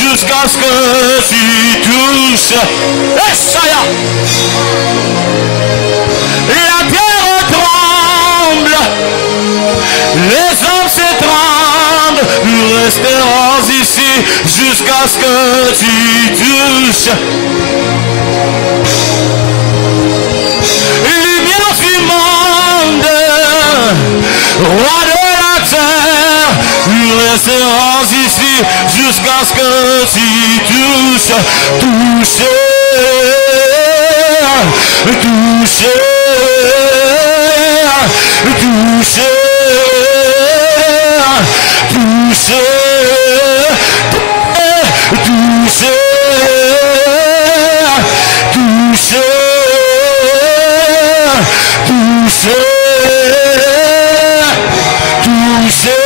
jusqu'à ce que tu touches. Et ça y est. La terre tremble, les hommes s'étranglent, nous resterons ici jusqu'à ce que tu touches. Lumière du monde, roi de la terre, nous resterons ici jusqu'à ce que tu touches. Toucher, toucher, toucher, toucher, toucher, toucher, toucher, toucher.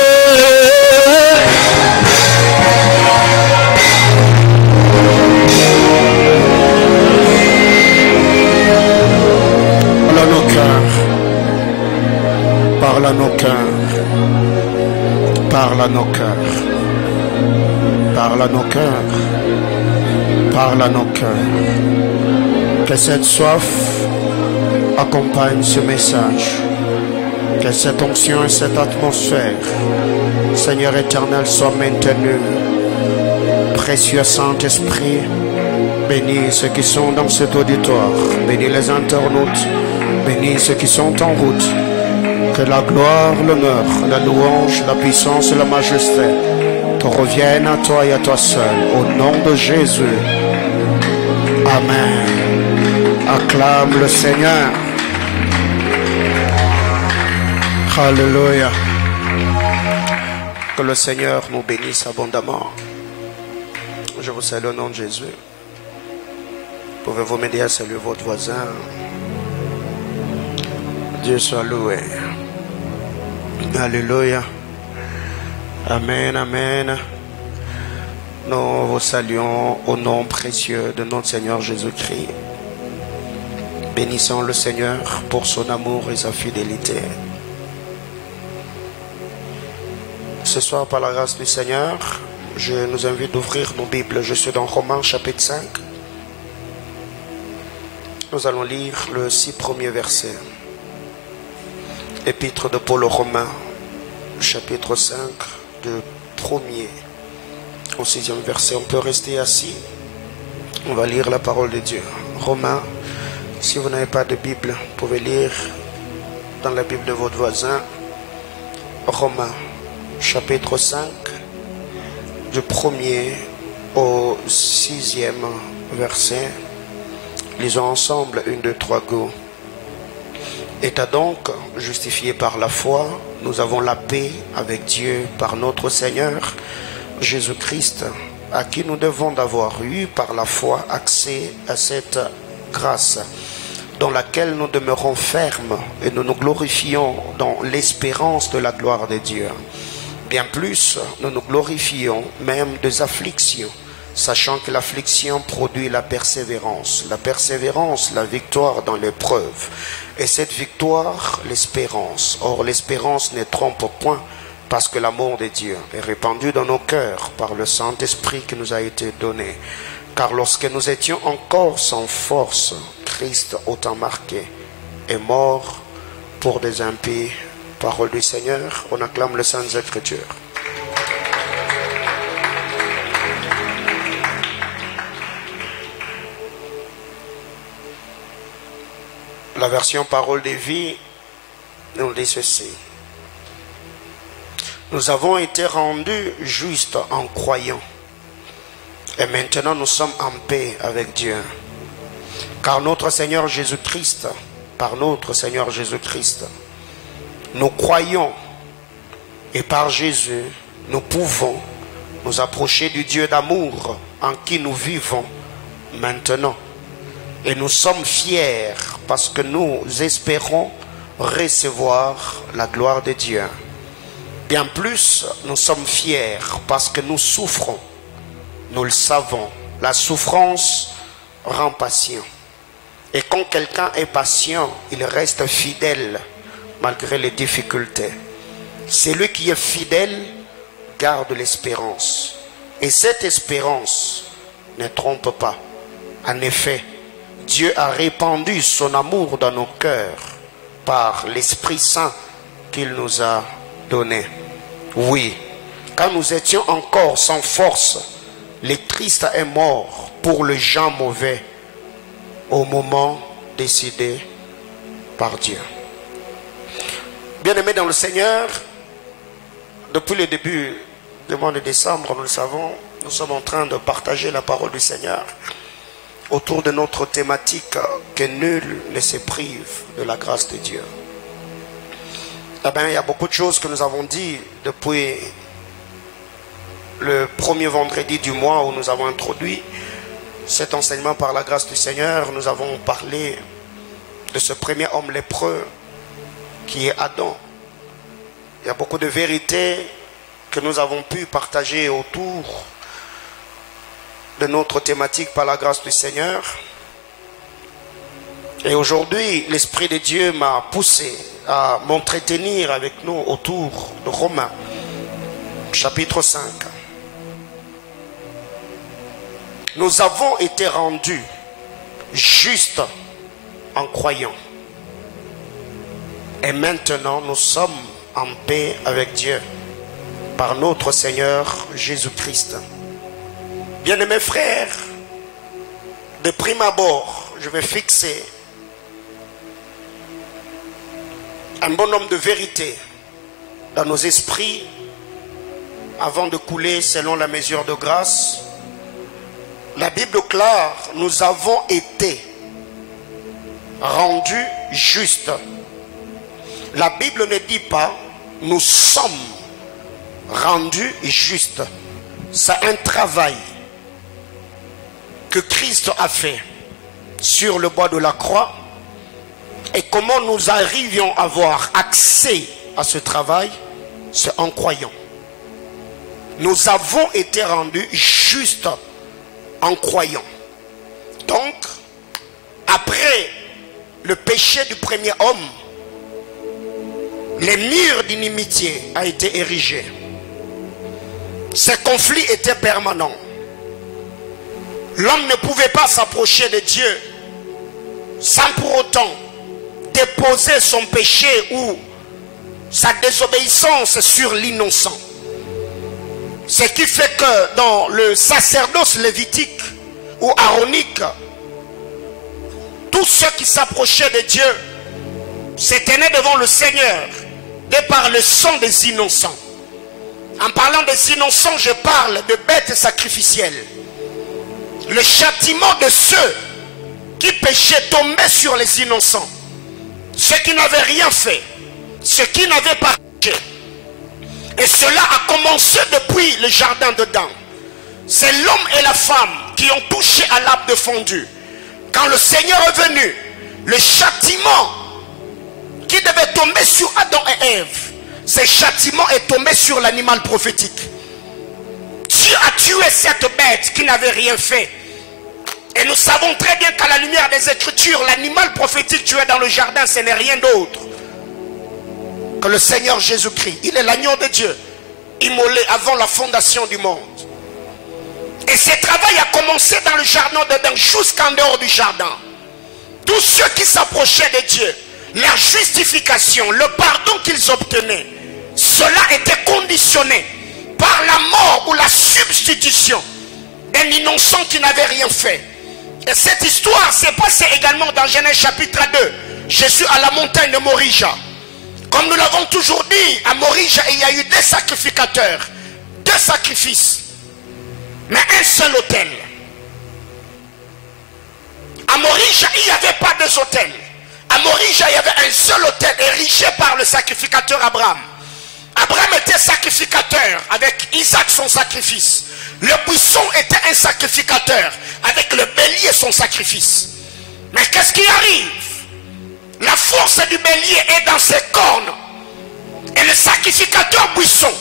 Parle à nos cœurs, parle à nos cœurs, parle à nos cœurs, parle à nos cœurs. Que cette soif accompagne ce message, que cette onction et cette atmosphère, Seigneur éternel, soit maintenue. Précieux Saint-Esprit, bénis ceux qui sont dans cet auditoire, bénis les internautes, bénis ceux qui sont en route. Que la gloire, l'honneur, la louange, la puissance et la majesté te reviennent à toi et à toi seul. Au nom de Jésus. Amen. Acclame le Seigneur. Alléluia. Que le Seigneur nous bénisse abondamment. Je vous salue au nom de Jésus. Pouvez-vous m'aider à saluer votre voisin? Dieu soit loué. Alléluia. Amen, amen. Nous vous saluons au nom précieux de notre Seigneur Jésus-Christ. Bénissons le Seigneur pour son amour et sa fidélité. Ce soir, par la grâce du Seigneur, je nous invite d'ouvrir nos Bibles. Je suis dans Romains chapitre 5. Nous allons lire le 6 premiers versets. Épître de Paul aux Romains, chapitre 5, de 1er au 6e verset. On peut rester assis. On va lire la parole de Dieu. Romains, si vous n'avez pas de Bible, vous pouvez lire dans la Bible de votre voisin. Romains, chapitre 5, du 1er au 6e verset. Lisons ensemble 1, 2, 3, go. Étant donc justifiés par la foi, nous avons la paix avec Dieu par notre Seigneur Jésus-Christ, à qui nous devons d'avoir eu par la foi accès à cette grâce, dans laquelle nous demeurons fermes et nous nous glorifions dans l'espérance de la gloire de Dieu. Bien plus, nous nous glorifions même des afflictions, sachant que l'affliction produit la persévérance, la victoire dans l'épreuve, et cette victoire, l'espérance. Or, l'espérance ne trompe point, parce que l'amour de Dieu est répandu dans nos cœurs par le Saint-Esprit qui nous a été donné. Car lorsque nous étions encore sans force, Christ, autant marqué, est mort pour des impies. Parole du Seigneur, on acclame les Saintes Écritures. La version Parole de vie nous dit ceci. Nous avons été rendus justes en croyant. Et maintenant nous sommes en paix avec Dieu. Car notre Seigneur Jésus-Christ, par notre Seigneur Jésus-Christ, nous croyons. Et par Jésus, nous pouvons nous approcher du Dieu d'amour en qui nous vivons maintenant. Et nous sommes fiers parce que nous espérons recevoir la gloire de Dieu. Bien plus, nous sommes fiers parce que nous souffrons. Nous le savons. La souffrance rend patient. Et quand quelqu'un est patient, il reste fidèle malgré les difficultés. Celui qui est fidèle garde l'espérance. Et cette espérance ne trompe pas. En effet, Dieu a répandu son amour dans nos cœurs par l'Esprit Saint qu'il nous a donné. Oui, quand nous étions encore sans force, le Christ est mort pour les gens mauvais au moment décidé par Dieu. Bien-aimés dans le Seigneur, depuis le début du mois de décembre, nous le savons, nous sommes en train de partager la parole du Seigneur autour de notre thématique que nul ne se prive de la grâce de Dieu. Eh bien, il y a beaucoup de choses que nous avons dit depuis le premier vendredi du mois où nous avons introduit cet enseignement par la grâce du Seigneur. Nous avons parlé de ce premier homme lépreux qui est Adam. Il y a beaucoup de vérités que nous avons pu partager autour de notre thématique par la grâce du Seigneur. Et aujourd'hui, l'Esprit de Dieu m'a poussé à m'entretenir avec nous autour de Romains, chapitre 5. Nous avons été rendus justes en croyant. Et maintenant, nous sommes en paix avec Dieu par notre Seigneur Jésus-Christ. Bien-aimés frères, de prime abord, je vais fixer un bonhomme de vérité dans nos esprits avant de couler selon la mesure de grâce. La Bible clare, nous avons été rendus justes. La Bible ne dit pas nous sommes rendus justes. C'est un travail que Christ a fait sur le bois de la croix. Et comment nous arrivions à avoir accès à ce travail? C'est en croyant. Nous avons été rendus justes en croyant. Donc, après le péché du premier homme, les murs d'inimitié ont été érigés. Ces conflits étaient permanents. L'homme ne pouvait pas s'approcher de Dieu sans pour autant déposer son péché ou sa désobéissance sur l'innocent. Ce qui fait que dans le sacerdoce lévitique ou aaronique, tous ceux qui s'approchaient de Dieu se tenaient devant le Seigneur de par le sang des innocents. En parlant des innocents, je parle de bêtes sacrificielles. Le châtiment de ceux qui péchaient tombait sur les innocents. Ceux qui n'avaient rien fait, ceux qui n'avaient pas péché. Et cela a commencé depuis le jardin d'Éden. C'est l'homme et la femme qui ont touché à l'arbre défendu. Quand le Seigneur est venu, le châtiment qui devait tomber sur Adam et Ève, ce châtiment est tombé sur l'animal prophétique. Dieu a tué cette bête qui n'avait rien fait. Et nous savons très bien qu'à la lumière des Écritures, l'animal prophétique tué dans le jardin, ce n'est rien d'autre que le Seigneur Jésus-Christ. Il est l'agneau de Dieu, immolé avant la fondation du monde. Et ce travail a commencé dans le jardin d'Éden jusqu'en dehors du jardin. Tous ceux qui s'approchaient de Dieu, leur justification, le pardon qu'ils obtenaient, cela était conditionné par la mort ou la substitution d'un innocent qui n'avait rien fait. Et cette histoire s'est passée également dans Genèse chapitre 2. Jésus à la montagne de Morija. Comme nous l'avons toujours dit, à Morija, il y a eu des sacrificateurs, deux sacrifices, mais un seul autel. À Morija, il n'y avait pas deux autels. À Morija, il y avait un seul autel érigé par le sacrificateur Abraham. Abraham était sacrificateur avec Isaac son sacrifice. Le buisson était un sacrificateur avec le bélier son sacrifice. Mais qu'est-ce qui arrive? La force du bélier est dans ses cornes. Et le sacrificateur buisson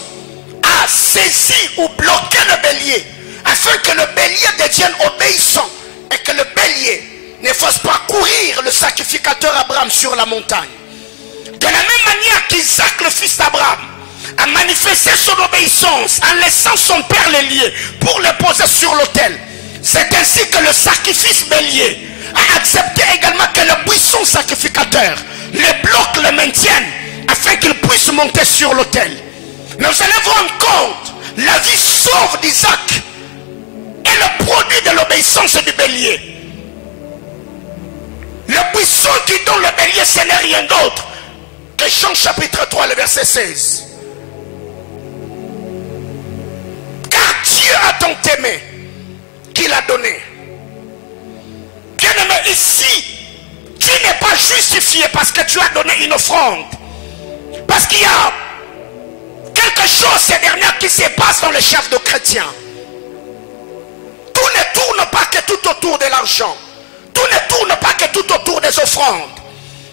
a saisi ou bloqué le bélier afin que le bélier devienne obéissant et que le bélier ne fasse pas courir le sacrificateur Abraham sur la montagne. De la même manière qu'Isaac, le fils d'Abraham, a manifesté son obéissance en laissant son père les lier pour les poser sur l'autel. C'est ainsi que le sacrifice bélier a accepté également que le buisson sacrificateur les bloque, le maintienne, afin qu'il puisse monter sur l'autel. Mais vous allez vous rendre compte, la vie sauve d'Isaac est le produit de l'obéissance du bélier. Le buisson qui donne le bélier, ce n'est rien d'autre que Jean chapitre 3, le verset 16. Car Dieu a tant aimé qu'il a donné. Bien-aimé, ici, tu n'es pas justifié parce que tu as donné une offrande. Parce qu'il y a quelque chose ces dernières qui se passe dans les chefs de chrétiens. Tout ne tourne pas que tout autour de l'argent. Tout ne tourne pas que tout autour des offrandes.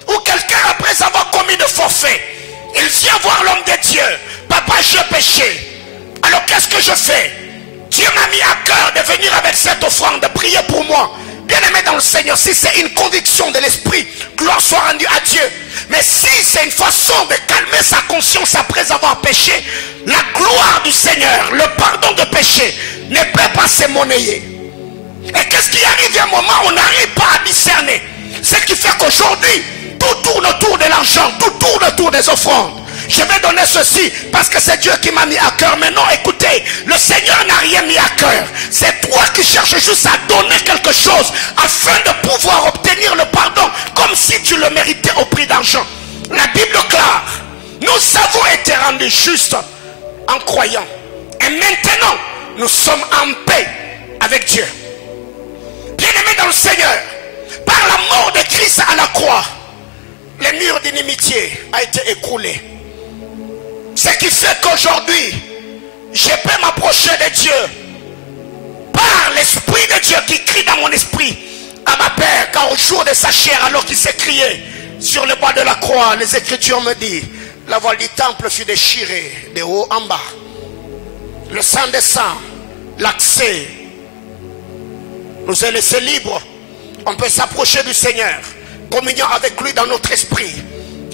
Ou quelqu'un, après avoir commis de forfait, il vient voir l'homme de Dieu. Papa, j'ai péché. Alors qu'est-ce que je fais? Dieu m'a mis à cœur de venir avec cette offrande, de prier pour moi. Bien-aimé dans le Seigneur, si c'est une conviction de l'esprit, gloire soit rendue à Dieu. Mais si c'est une façon de calmer sa conscience après avoir péché, la gloire du Seigneur, le pardon de péché, ne peut pas se monnayer. Et qu'est-ce qui arrive à un moment où on n'arrive pas à discerner? Ce qui fait qu'aujourd'hui, tout tourne autour de l'argent, tout tourne autour des offrandes. Je vais donner ceci parce que c'est Dieu qui m'a mis à cœur. Mais non, écoutez, le Seigneur n'a rien mis à cœur. C'est toi qui cherches juste à donner quelque chose afin de pouvoir obtenir le pardon comme si tu le méritais au prix d'argent. La Bible clare, nous avons été rendus justes en croyant. Et maintenant, nous sommes en paix avec Dieu. Bien-aimés dans le Seigneur, par la mort de Christ à la croix, les murs d'inimitié ont été écroulés. Ce qui fait qu'aujourd'hui, je peux m'approcher de Dieu par l'Esprit de Dieu qui crie dans mon esprit à ma Père, car au jour de sa chair, alors qu'il s'est crié sur le bois de la croix, les Écritures me disent, la voile du temple fut déchirée de haut en bas. Le sang descend, l'accès nous est laissé libre. On peut s'approcher du Seigneur, communion avec lui dans notre esprit.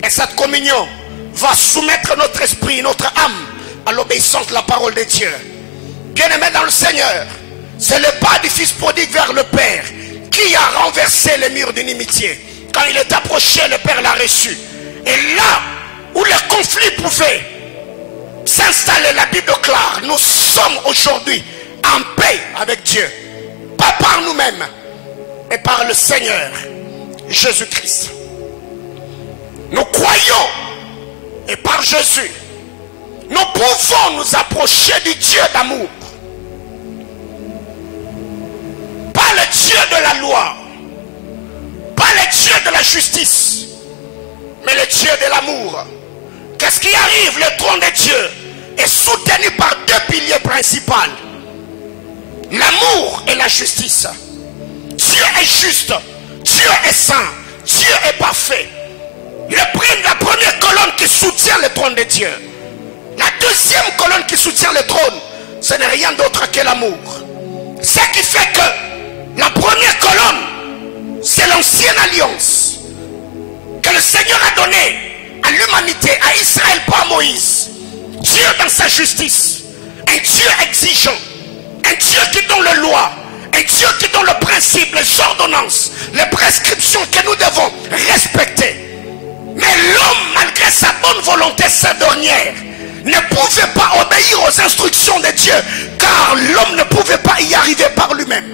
Et cette communion va soumettre notre esprit, notre âme à l'obéissance de la parole de Dieu. Bien-aimé dans le Seigneur, c'est le pas du fils prodigue vers le Père qui a renversé les murs d'inimitié. Quand il est approché, le Père l'a reçu. Et là où le conflit pouvait s'installer, la Bible clare, nous sommes aujourd'hui en paix avec Dieu. Pas par nous-mêmes, mais par le Seigneur Jésus-Christ. Nous croyons, et par Jésus, nous pouvons nous approcher du Dieu d'amour. Pas le Dieu de la loi, pas le Dieu de la justice, mais le Dieu de l'amour. Qu'est-ce qui arrive? Le trône de Dieu est soutenu par deux piliers principaux: l'amour et la justice. Dieu est juste, Dieu est saint, Dieu est parfait. La première colonne qui soutient le trône de Dieu, la deuxième colonne qui soutient le trône, ce n'est rien d'autre que l'amour. Ce qui fait que la première colonne, c'est l'ancienne alliance que le Seigneur a donnée à l'humanité, à Israël par Moïse. Dieu dans sa justice, un Dieu exigeant, un Dieu qui donne les lois, un Dieu qui donne le principe, les ordonnances, les prescriptions que nous devons respecter. Mais l'homme, malgré sa bonne volonté dernière, ne pouvait pas obéir aux instructions de Dieu, car l'homme ne pouvait pas y arriver par lui-même.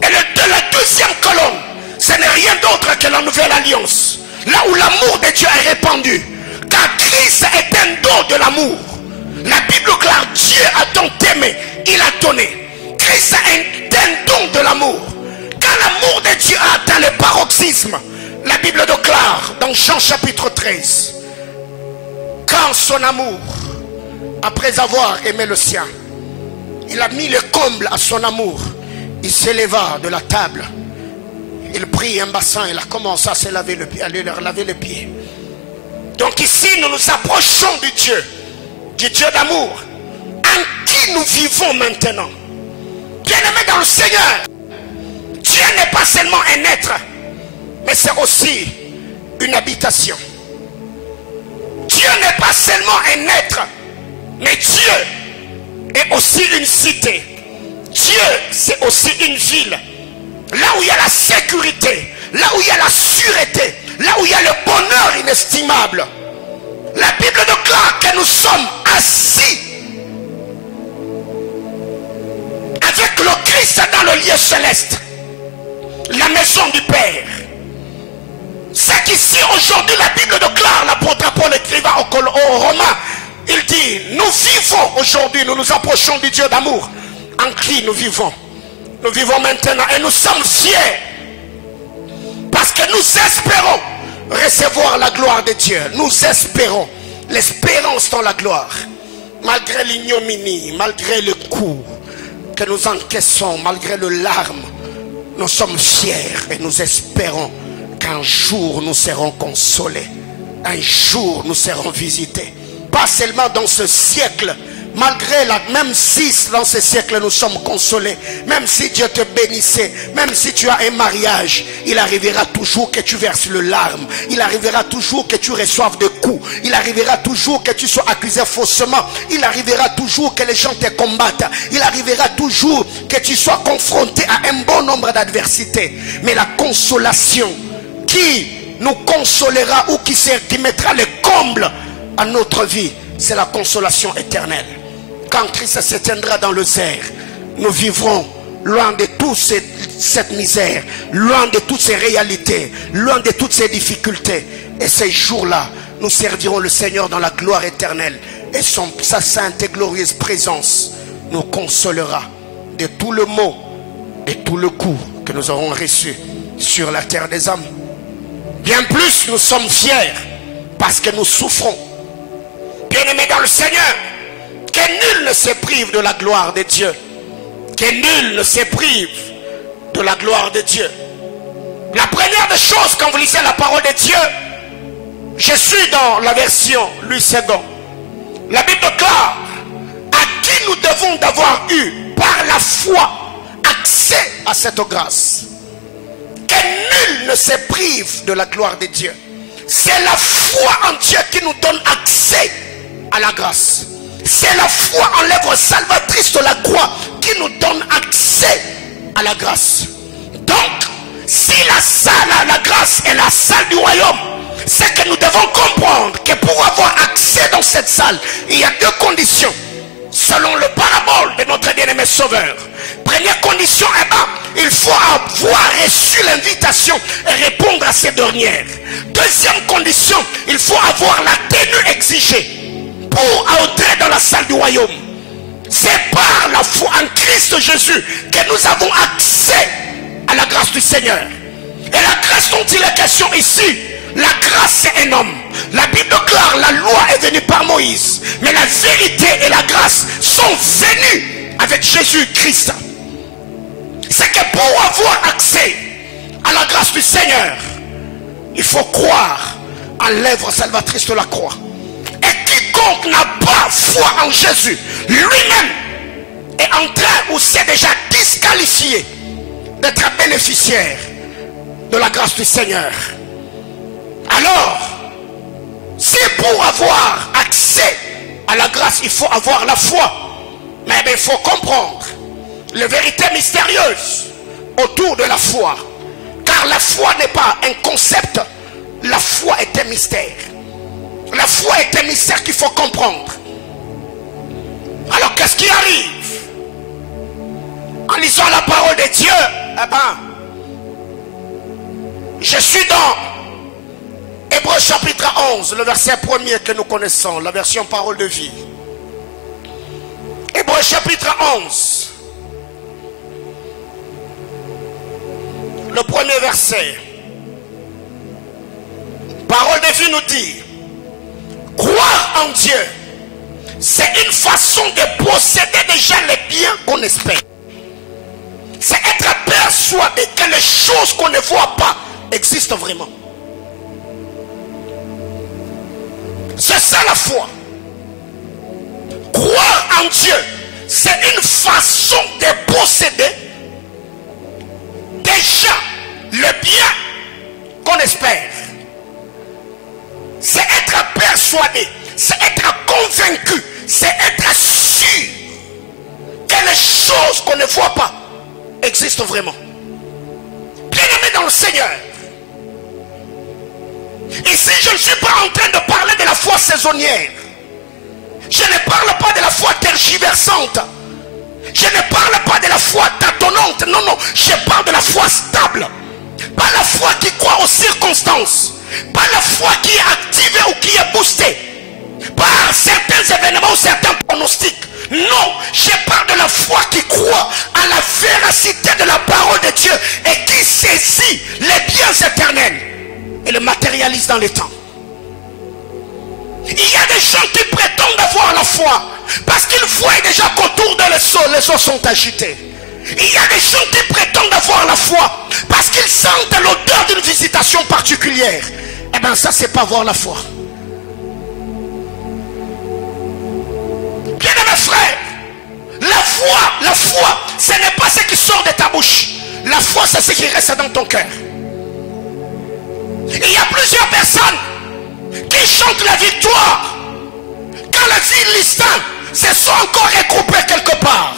Et la deuxième colonne, ce n'est rien d'autre que la nouvelle alliance, là où l'amour de Dieu est répandu, car Christ est un don de l'amour. La Bible clare, Dieu a tant aimé, il a donné. Christ est un don de l'amour. Quand l'amour de Dieu a atteint le paroxysme, la Bible déclare dans Jean chapitre 13, quand son amour, après avoir aimé le sien, il a mis le comble à son amour, il s'éleva de la table, il prit un bassin, il a commencé à se laver le pied, à lui leur laver les pieds. Donc ici nous nous approchons du Dieu d'amour, en qui nous vivons maintenant. Bien-aimés dans le Seigneur, Dieu n'est pas seulement un être, mais c'est aussi une habitation. Dieu n'est pas seulement un être, mais Dieu est aussi une cité. Dieu, c'est aussi une ville. Là où il y a la sécurité, là où il y a la sûreté, là où il y a le bonheur inestimable. La Bible déclare que nous sommes assis avec le Christ dans le lieu céleste, la maison du Père. C'est qu'ici aujourd'hui la Bible déclare, l'apôtre Paul écrivant aux Romains, il dit, nous vivons aujourd'hui, nous nous approchons du Dieu d'amour, en qui nous vivons. Nous vivons maintenant et nous sommes fiers parce que nous espérons recevoir la gloire de Dieu. Nous espérons l'espérance dans la gloire. Malgré l'ignominie, malgré le coup que nous encaissons, malgré le larme, nous sommes fiers et nous espérons qu'un jour nous serons consolés. Un jour nous serons visités. Pas seulement dans ce siècle, malgré même si dans ce siècle nous sommes consolés, même si Dieu te bénissait, même si tu as un mariage, il arrivera toujours que tu verses le larme, il arrivera toujours que tu reçoives des coups, il arrivera toujours que tu sois accusé faussement, il arrivera toujours que les gens te combattent, il arrivera toujours que tu sois confronté à un bon nombre d'adversités. Mais la consolation qui nous consolera ou qui mettra le comble à notre vie, c'est la consolation éternelle. Quand Christ s'éteindra dans le cerf, nous vivrons loin de toute cette misère, loin de toutes ces réalités, loin de toutes ces difficultés. Et ces jours-là, nous servirons le Seigneur dans la gloire éternelle. Et sa sainte et glorieuse présence nous consolera de tout le maux et tout le coup que nous aurons reçu sur la terre des hommes. Bien plus, nous sommes fiers parce que nous souffrons. Bien-aimés dans le Seigneur, que nul ne se prive de la gloire de Dieu. Que nul ne se prive de la gloire de Dieu. La première des choses, quand vous lisez la parole de Dieu, je suis dans la version Louis II. La Bible déclare à qui nous devons d'avoir eu par la foi accès à cette grâce. Que nul ne se prive de la gloire de Dieu. C'est la foi en Dieu qui nous donne accès à la grâce. C'est la foi en l'œuvre salvatrice de la croix qui nous donne accès à la grâce. Donc, si la grâce est la salle du royaume, c'est que nous devons comprendre que pour avoir accès dans cette salle, il y a deux conditions. Selon le parabole de notre bien-aimé Sauveur. Première condition, il faut avoir reçu l'invitation et répondre à ces dernières. Deuxième condition, il faut avoir la tenue exigée pour entrer dans la salle du royaume. C'est par la foi en Christ Jésus que nous avons accès à la grâce du Seigneur. Et la grâce dont il est question ici, la grâce c'est un homme. La Bible déclare la loi est venue par Moïse, mais la vérité et la grâce sont venues avec Jésus-Christ. C'est que pour avoir accès à la grâce du Seigneur, il faut croire en l'œuvre salvatrice de la croix. Et quiconque n'a pas foi en Jésus, lui-même est en train ou s'est déjà disqualifié d'être bénéficiaire de la grâce du Seigneur. Alors, c'est pour avoir accès à la grâce, il faut avoir la foi. Mais il faut comprendre les vérités mystérieuses autour de la foi. Car la foi n'est pas un concept, la foi est un mystère. La foi est un mystère qu'il faut comprendre. Alors qu'est-ce qui arrive? En lisant la parole de Dieu, je suis dans Hébreux chapitre 11, le verset 1er que nous connaissons, la version parole de vie. Hébreux chapitre 11, le premier verset. Parole de vie nous dit: croire en Dieu, c'est une façon de posséder déjà les biens qu'on espère. C'est être persuadé que les choses qu'on ne voit pas existent vraiment. C'est ça la foi. Croire en Dieu, c'est une façon de posséder déjà le bien qu'on espère. C'est être persuadé, c'est être convaincu, c'est être sûr que les choses qu'on ne voit pas existent vraiment. Bien-aimé dans le Seigneur, ici je ne suis pas en train de parler de la foi saisonnière. Je ne parle pas de la foi tergiversante. Je ne parle pas de la foi tâtonnante. Non, non, je parle de la foi stable. Pas la foi qui croit aux circonstances. Pas la foi qui est activée ou qui est boostée par certains événements ou certains pronostics. Non, je parle de la foi qui croit à la véracité de la parole de Dieu et qui saisit les biens éternels et le matérialise dans les temps. Il y a des gens qui prétendent avoir la foi parce qu'ils voient déjà qu'autour de les eaux sont agitées. Il y a des gens qui prétendent avoir la foi parce qu'ils sentent l'odeur d'une visitation particulière. Eh bien ça, c'est pas avoir la foi. Bien-aimés frères, la foi, ce n'est pas ce qui sort de ta bouche. La foi, c'est ce qui reste dans ton cœur. Il y a plusieurs personnes qui chantent la victoire quand les listins se sont encore regroupés quelque part.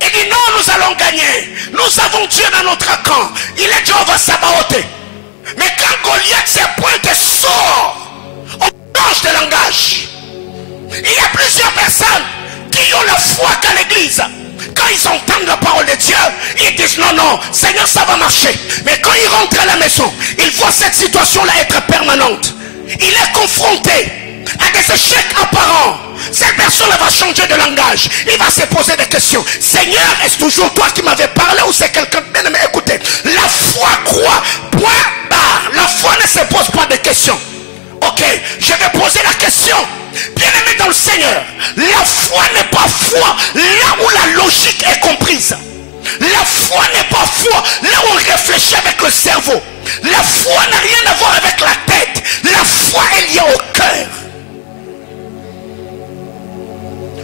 Il dit non, nous allons gagner. Nous avons Dieu dans notre camp. Il est Jéhovah Sabaoth. Mais quand Goliath se pointe et sort, on change de langage. Il y a plusieurs personnes qui ont la foi qu'à l'église. Quand ils entendent la parole de Dieu, ils disent non, non, Seigneur, ça va marcher. Mais quand ils rentrent à la maison, ils voient cette situation-là être permanente. Il est confronté à des échecs apparents. Cette personne va changer de langage. Il va se poser des questions. Seigneur, est-ce toujours toi qui m'avais parlé ou c'est quelqu'un de bien aimé? Écoutez, la foi croit, point barre. La foi ne se pose pas de questions. Ok, je vais poser la question. Bien-aimé dans le Seigneur, la foi n'est pas foi là où la logique est comprise. La foi n'est pas foi là où on réfléchit avec le cerveau. La foi n'a rien à voir avec la tête. La foi est liée au cœur.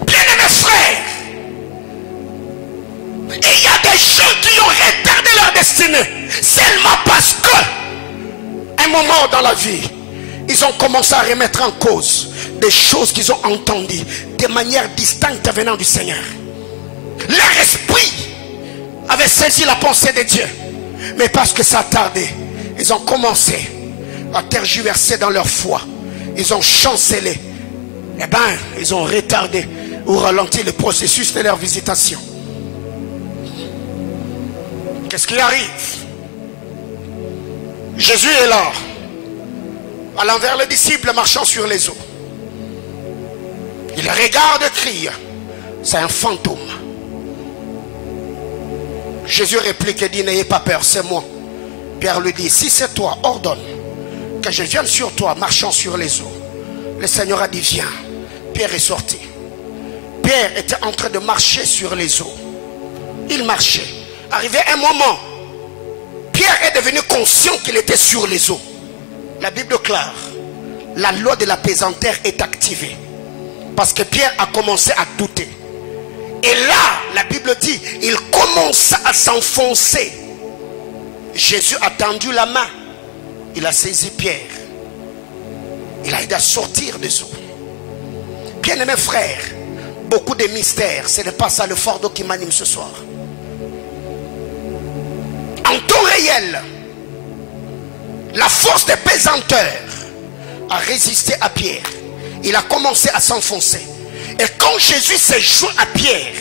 Bien-aimés frères, il y a des gens qui ont retardé leur destinée seulement parce que un moment dans la vie, ils ont commencé à remettre en cause des choses qu'ils ont entendues de manière distincte venant du Seigneur. Leur esprit avait saisi la pensée de Dieu, mais parce que ça a tardé, ils ont commencé à tergiverser dans leur foi. Ils ont chancelé. Eh bien, ils ont retardé ou ralenti le processus de leur visitation. Qu'est-ce qui arrive? Jésus est là, allant vers les disciples marchant sur les eaux. Il regarde et crie. C'est un fantôme. Jésus réplique et dit, n'ayez pas peur, c'est moi. Pierre lui dit, si c'est toi, ordonne que je vienne sur toi marchant sur les eaux. Le Seigneur a dit, viens. Pierre est sorti. Pierre était en train de marcher sur les eaux. Il marchait. Arrivé un moment, Pierre est devenu conscient qu'il était sur les eaux. La Bible déclare, la loi de la pesanteur est activée. Parce que Pierre a commencé à douter. Et là, la Bible dit, il commença à s'enfoncer. Jésus a tendu la main. Il a saisi Pierre. Il a aidé à sortir des eaux. Bien-aimés frères, beaucoup de mystères. Ce n'est pas ça le fardeau qui m'anime ce soir. En temps réel, la force de pesanteur a résisté à Pierre. Il a commencé à s'enfoncer. Et quand Jésus s'est joint à Pierre,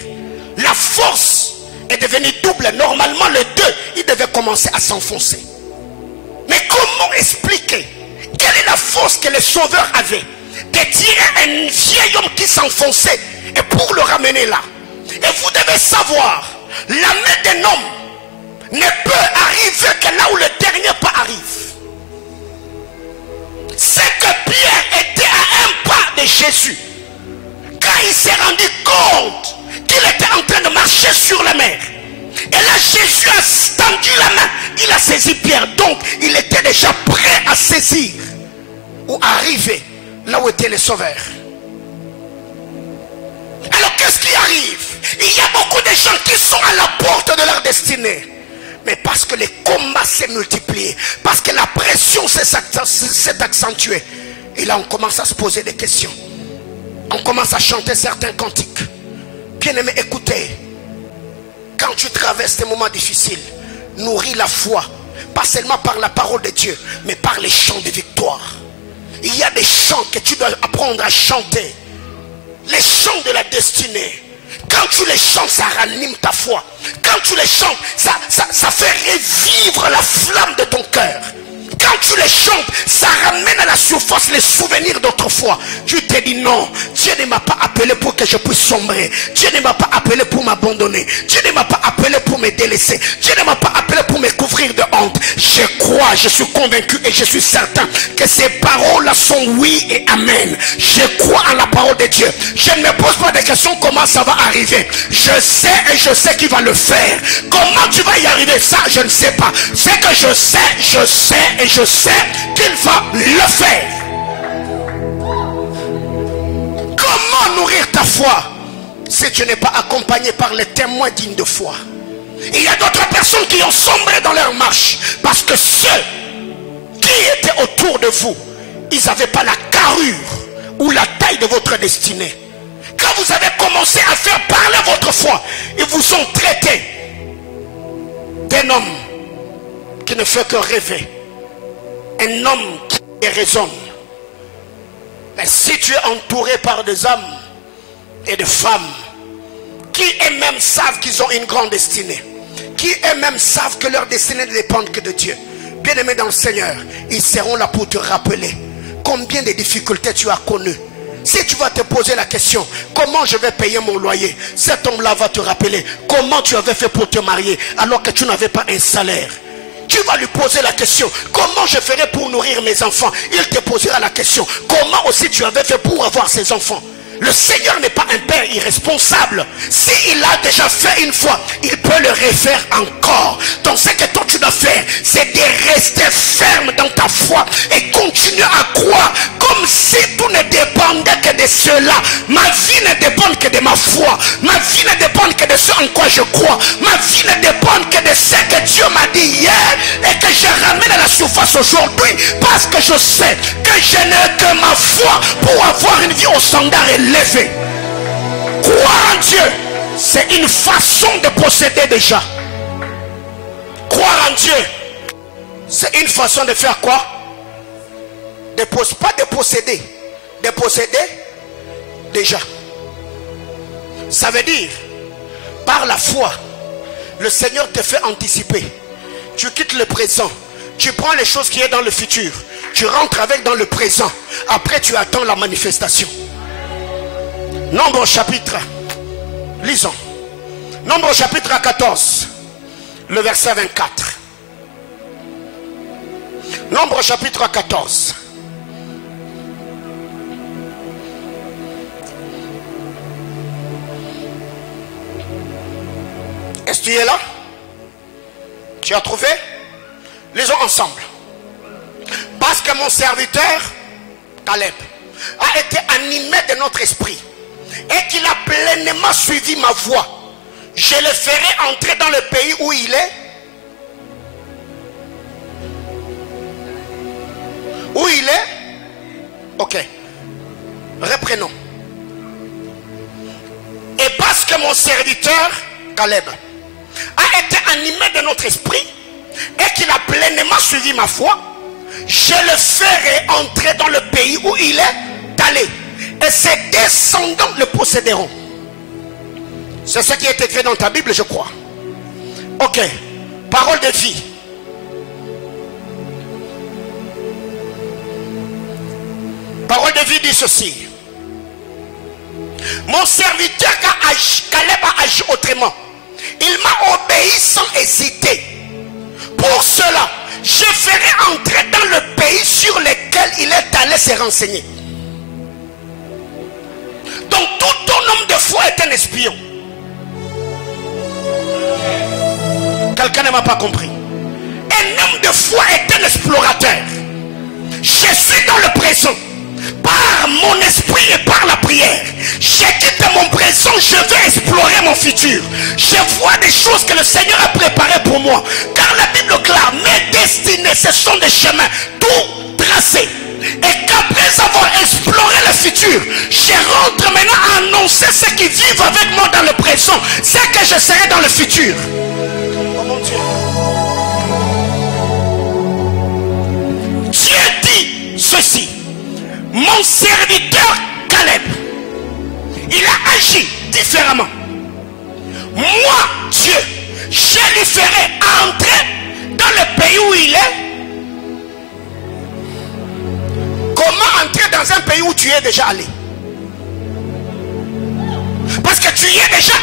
la force est devenue double. Normalement, les deux, ils devaient commencer à s'enfoncer. Mais comment expliquer quelle est la force que le Sauveur avait de tirer un vieil homme qui s'enfonçait et pour le ramener là? Et vous devez savoir, la main d'un homme ne peut arriver que là où le dernier pas arrive. C'est que Pierre était à un pas de Jésus. Quand il s'est rendu compte qu'il était en train de marcher sur la mer. Et là Jésus a tendu la main. Il a saisi Pierre. Donc il était déjà prêt à saisir ou arriver là où était le Sauveur. Alors qu'est-ce qui arrive? Il y a beaucoup de gens qui sont à la porte de leur destinée. Mais parce que les combats s'est multiplié, parce que la pression s'est accentuée, Et là, on commence à se poser des questions. On commence à chanter certains cantiques. Bien-aimé, écoutez. Quand tu traverses des moments difficiles, nourris la foi. Pas seulement par la parole de Dieu, mais par les chants de victoire. Il y a des chants que tu dois apprendre à chanter. Les chants de la destinée. Quand tu les chantes, ça ranime ta foi. Quand tu les chantes, ça fait revivre la flamme de ton cœur. Quand tu les chantes, ça ramène à la surface les souvenirs d'autrefois. Tu te dis non, Dieu ne m'a pas appelé pour que je puisse sombrer. Dieu ne m'a pas appelé pour m'abandonner. Dieu ne m'a pas appelé pour me délaisser. Dieu ne m'a pas appelé pour me couvrir de honte. Je crois, je suis convaincu et je suis certain que ces paroles-là sont oui et amen. Je crois en la parole de Dieu. Je ne me pose pas de questions comment ça va arriver. Je sais et je sais qu'il va le faire. Comment tu vas y arriver, ça je ne sais pas. C'est que je sais et je sais qu'il va le faire. Comment nourrir ta foi si tu n'es pas accompagné par les témoins dignes de foi? Il y a d'autres personnes qui ont sombré dans leur marche parce que ceux qui étaient autour de vous, ils n'avaient pas la carrure ou la taille de votre destinée. Quand vous avez commencé à faire parler votre foi, ils vous ont traité d'un homme qui ne fait que rêver. Un homme qui raisonne. Mais si tu es entouré par des hommes et des femmes qui eux-mêmes savent qu'ils ont une grande destinée, qui eux-mêmes savent que leur destinée ne dépend que de Dieu, bien-aimés dans le Seigneur, ils seront là pour te rappeler combien de difficultés tu as connues. Si tu vas te poser la question, comment je vais payer mon loyer, cet homme-là va te rappeler comment tu avais fait pour te marier alors que tu n'avais pas un salaire. Tu vas lui poser la question, comment je ferai pour nourrir mes enfants? Il te posera la question, comment aussi tu avais fait pour avoir ces enfants? Le Seigneur n'est pas un père irresponsable. S'il a déjà fait une fois, il peut le refaire encore. Donc ce que toi tu dois faire, c'est de rester ferme dans ta foi et continuer à croire comme si tout ne dépendait que de cela. Ma vie ne dépend que de ma foi. Ma vie ne dépend que de ce en quoi je crois. Ma vie ne dépend que de ce que Dieu m'a dit hier et que je ramène à la surface aujourd'hui, parce que je sais que je n'ai que ma foi pour avoir une vie au standard élevé. Croire en Dieu, c'est une façon de posséder déjà. Croire en Dieu, c'est une façon de faire quoi? Pas de posséder, de posséder déjà. Ça veut dire, par la foi, le Seigneur te fait anticiper. Tu quittes le présent, tu prends les choses qui sont dans le futur, tu rentres avec dans le présent. Après tu attends la manifestation. Nombre chapitre, lisons. Nombre chapitre 14, le verset 24. Nombre chapitre 14. Est-ce que tu es là? Tu as trouvé? Lisons ensemble. Parce que mon serviteur, Caleb, a été animé de notre esprit et qu'il a pleinement suivi ma voie, je le ferai entrer dans le pays où il est. Où il est? Ok. Reprenons. Et parce que mon serviteur, Caleb, a été animé de notre esprit et qu'il a pleinement suivi ma foi, je le ferai entrer dans le pays où il est allé. Et ses descendants le posséderont. C'est ce qui est écrit dans ta Bible, je crois. Ok. Parole de vie. Parole de vie dit ceci. Mon serviteur Caleb a agi autrement. Il m'a obéi sans hésiter. Pour cela, je ferai entrer dans le pays sur lequel il est allé se renseigner. Donc tout ton homme de foi est un espion. Quelqu'un ne m'a pas compris. Un homme de foi est un explorateur. Je suis dans le présent. Par mon esprit et par la prière, je quitte mon présent, je vais explorer mon futur. Je vois des choses que le Seigneur a préparées pour moi. Car la Bible clare, mes destinées, ce sont des chemins tout tracés. Et qu'après avoir exploré le futur, je rentre maintenant à annoncer ceux qui vivent avec moi dans le présent, c'est que je serai dans le futur. Oh mon Dieu. Dieu dit ceci. Mon serviteur Caleb, il a agi différemment. Moi, Dieu, je lui ferai entrer dans le pays où il est. Comment entrer dans un pays où tu es déjà allé? Parce que tu y es déjà.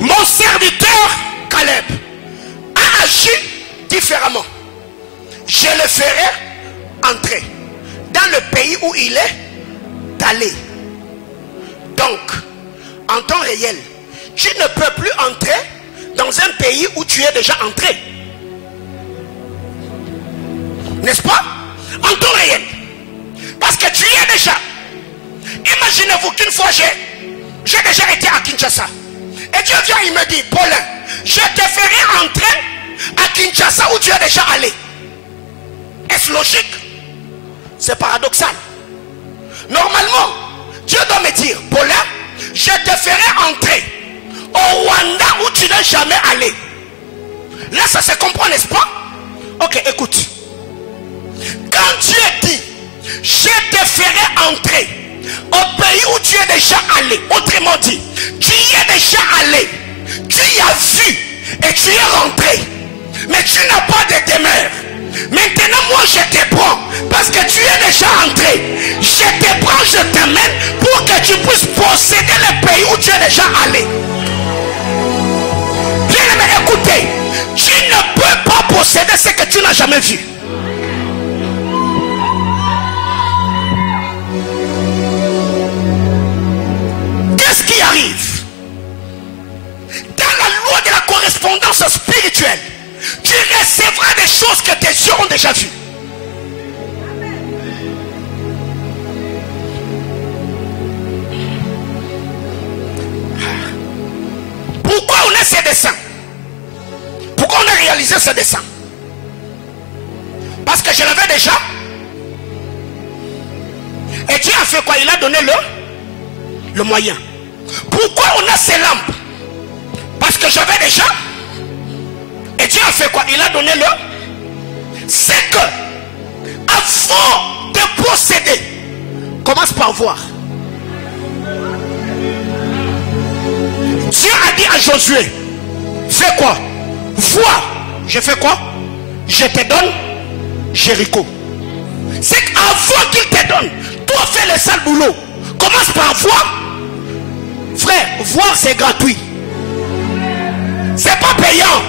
Mon serviteur Caleb a agi différemment. Je le ferai entrer dans le pays où il est allé. Donc, en temps réel, tu ne peux plus entrer dans un pays où tu es déjà entré. N'est-ce pas? En temps réel. Parce que tu y es déjà. Imaginez-vous qu'une fois j'ai déjà été à Kinshasa. Et Dieu vient, il me dit, Paulin, je te ferai entrer à Kinshasa où tu es déjà allé. Est-ce logique? C'est paradoxal. Normalement, Dieu doit me dire, Paulin, je te ferai entrer au Rwanda où tu n'es jamais allé. Là, ça se comprend, n'est-ce pas? Ok, écoute. Quand Dieu dit, je te ferai entrer au pays où tu es déjà allé, autrement dit, tu y es déjà allé, tu y as vu et tu y es rentré, mais tu n'as pas de demeure. Maintenant, moi, je te prends parce que tu es déjà entré. Je te prends, je t'amène pour que tu puisses posséder le pays où tu es déjà allé. Bien-aimé, écoutez, tu ne peux pas posséder ce que tu n'as jamais vu. Qu'est-ce qui arrive? Dans la loi de la correspondance spirituelle, tu recevras des choses que tes yeux ont déjà vues. Pourquoi on a ces dessins? Pourquoi on a réalisé ce dessin? Parce que je l'avais déjà. Et Dieu a fait quoi? Il a donné le moyen. Pourquoi on a ces lampes? Parce que j'avais déjà. Et Dieu a fait quoi? Il a donné c'est que avant de posséder, commence par voir. Dieu a dit à Josué, fais quoi? Vois. Je fais quoi? Je te donne Jéricho. C'est qu'avant qu'il te donne, toi fais le sale boulot. Commence par voir. Frère, voir c'est gratuit. C'est pas payant.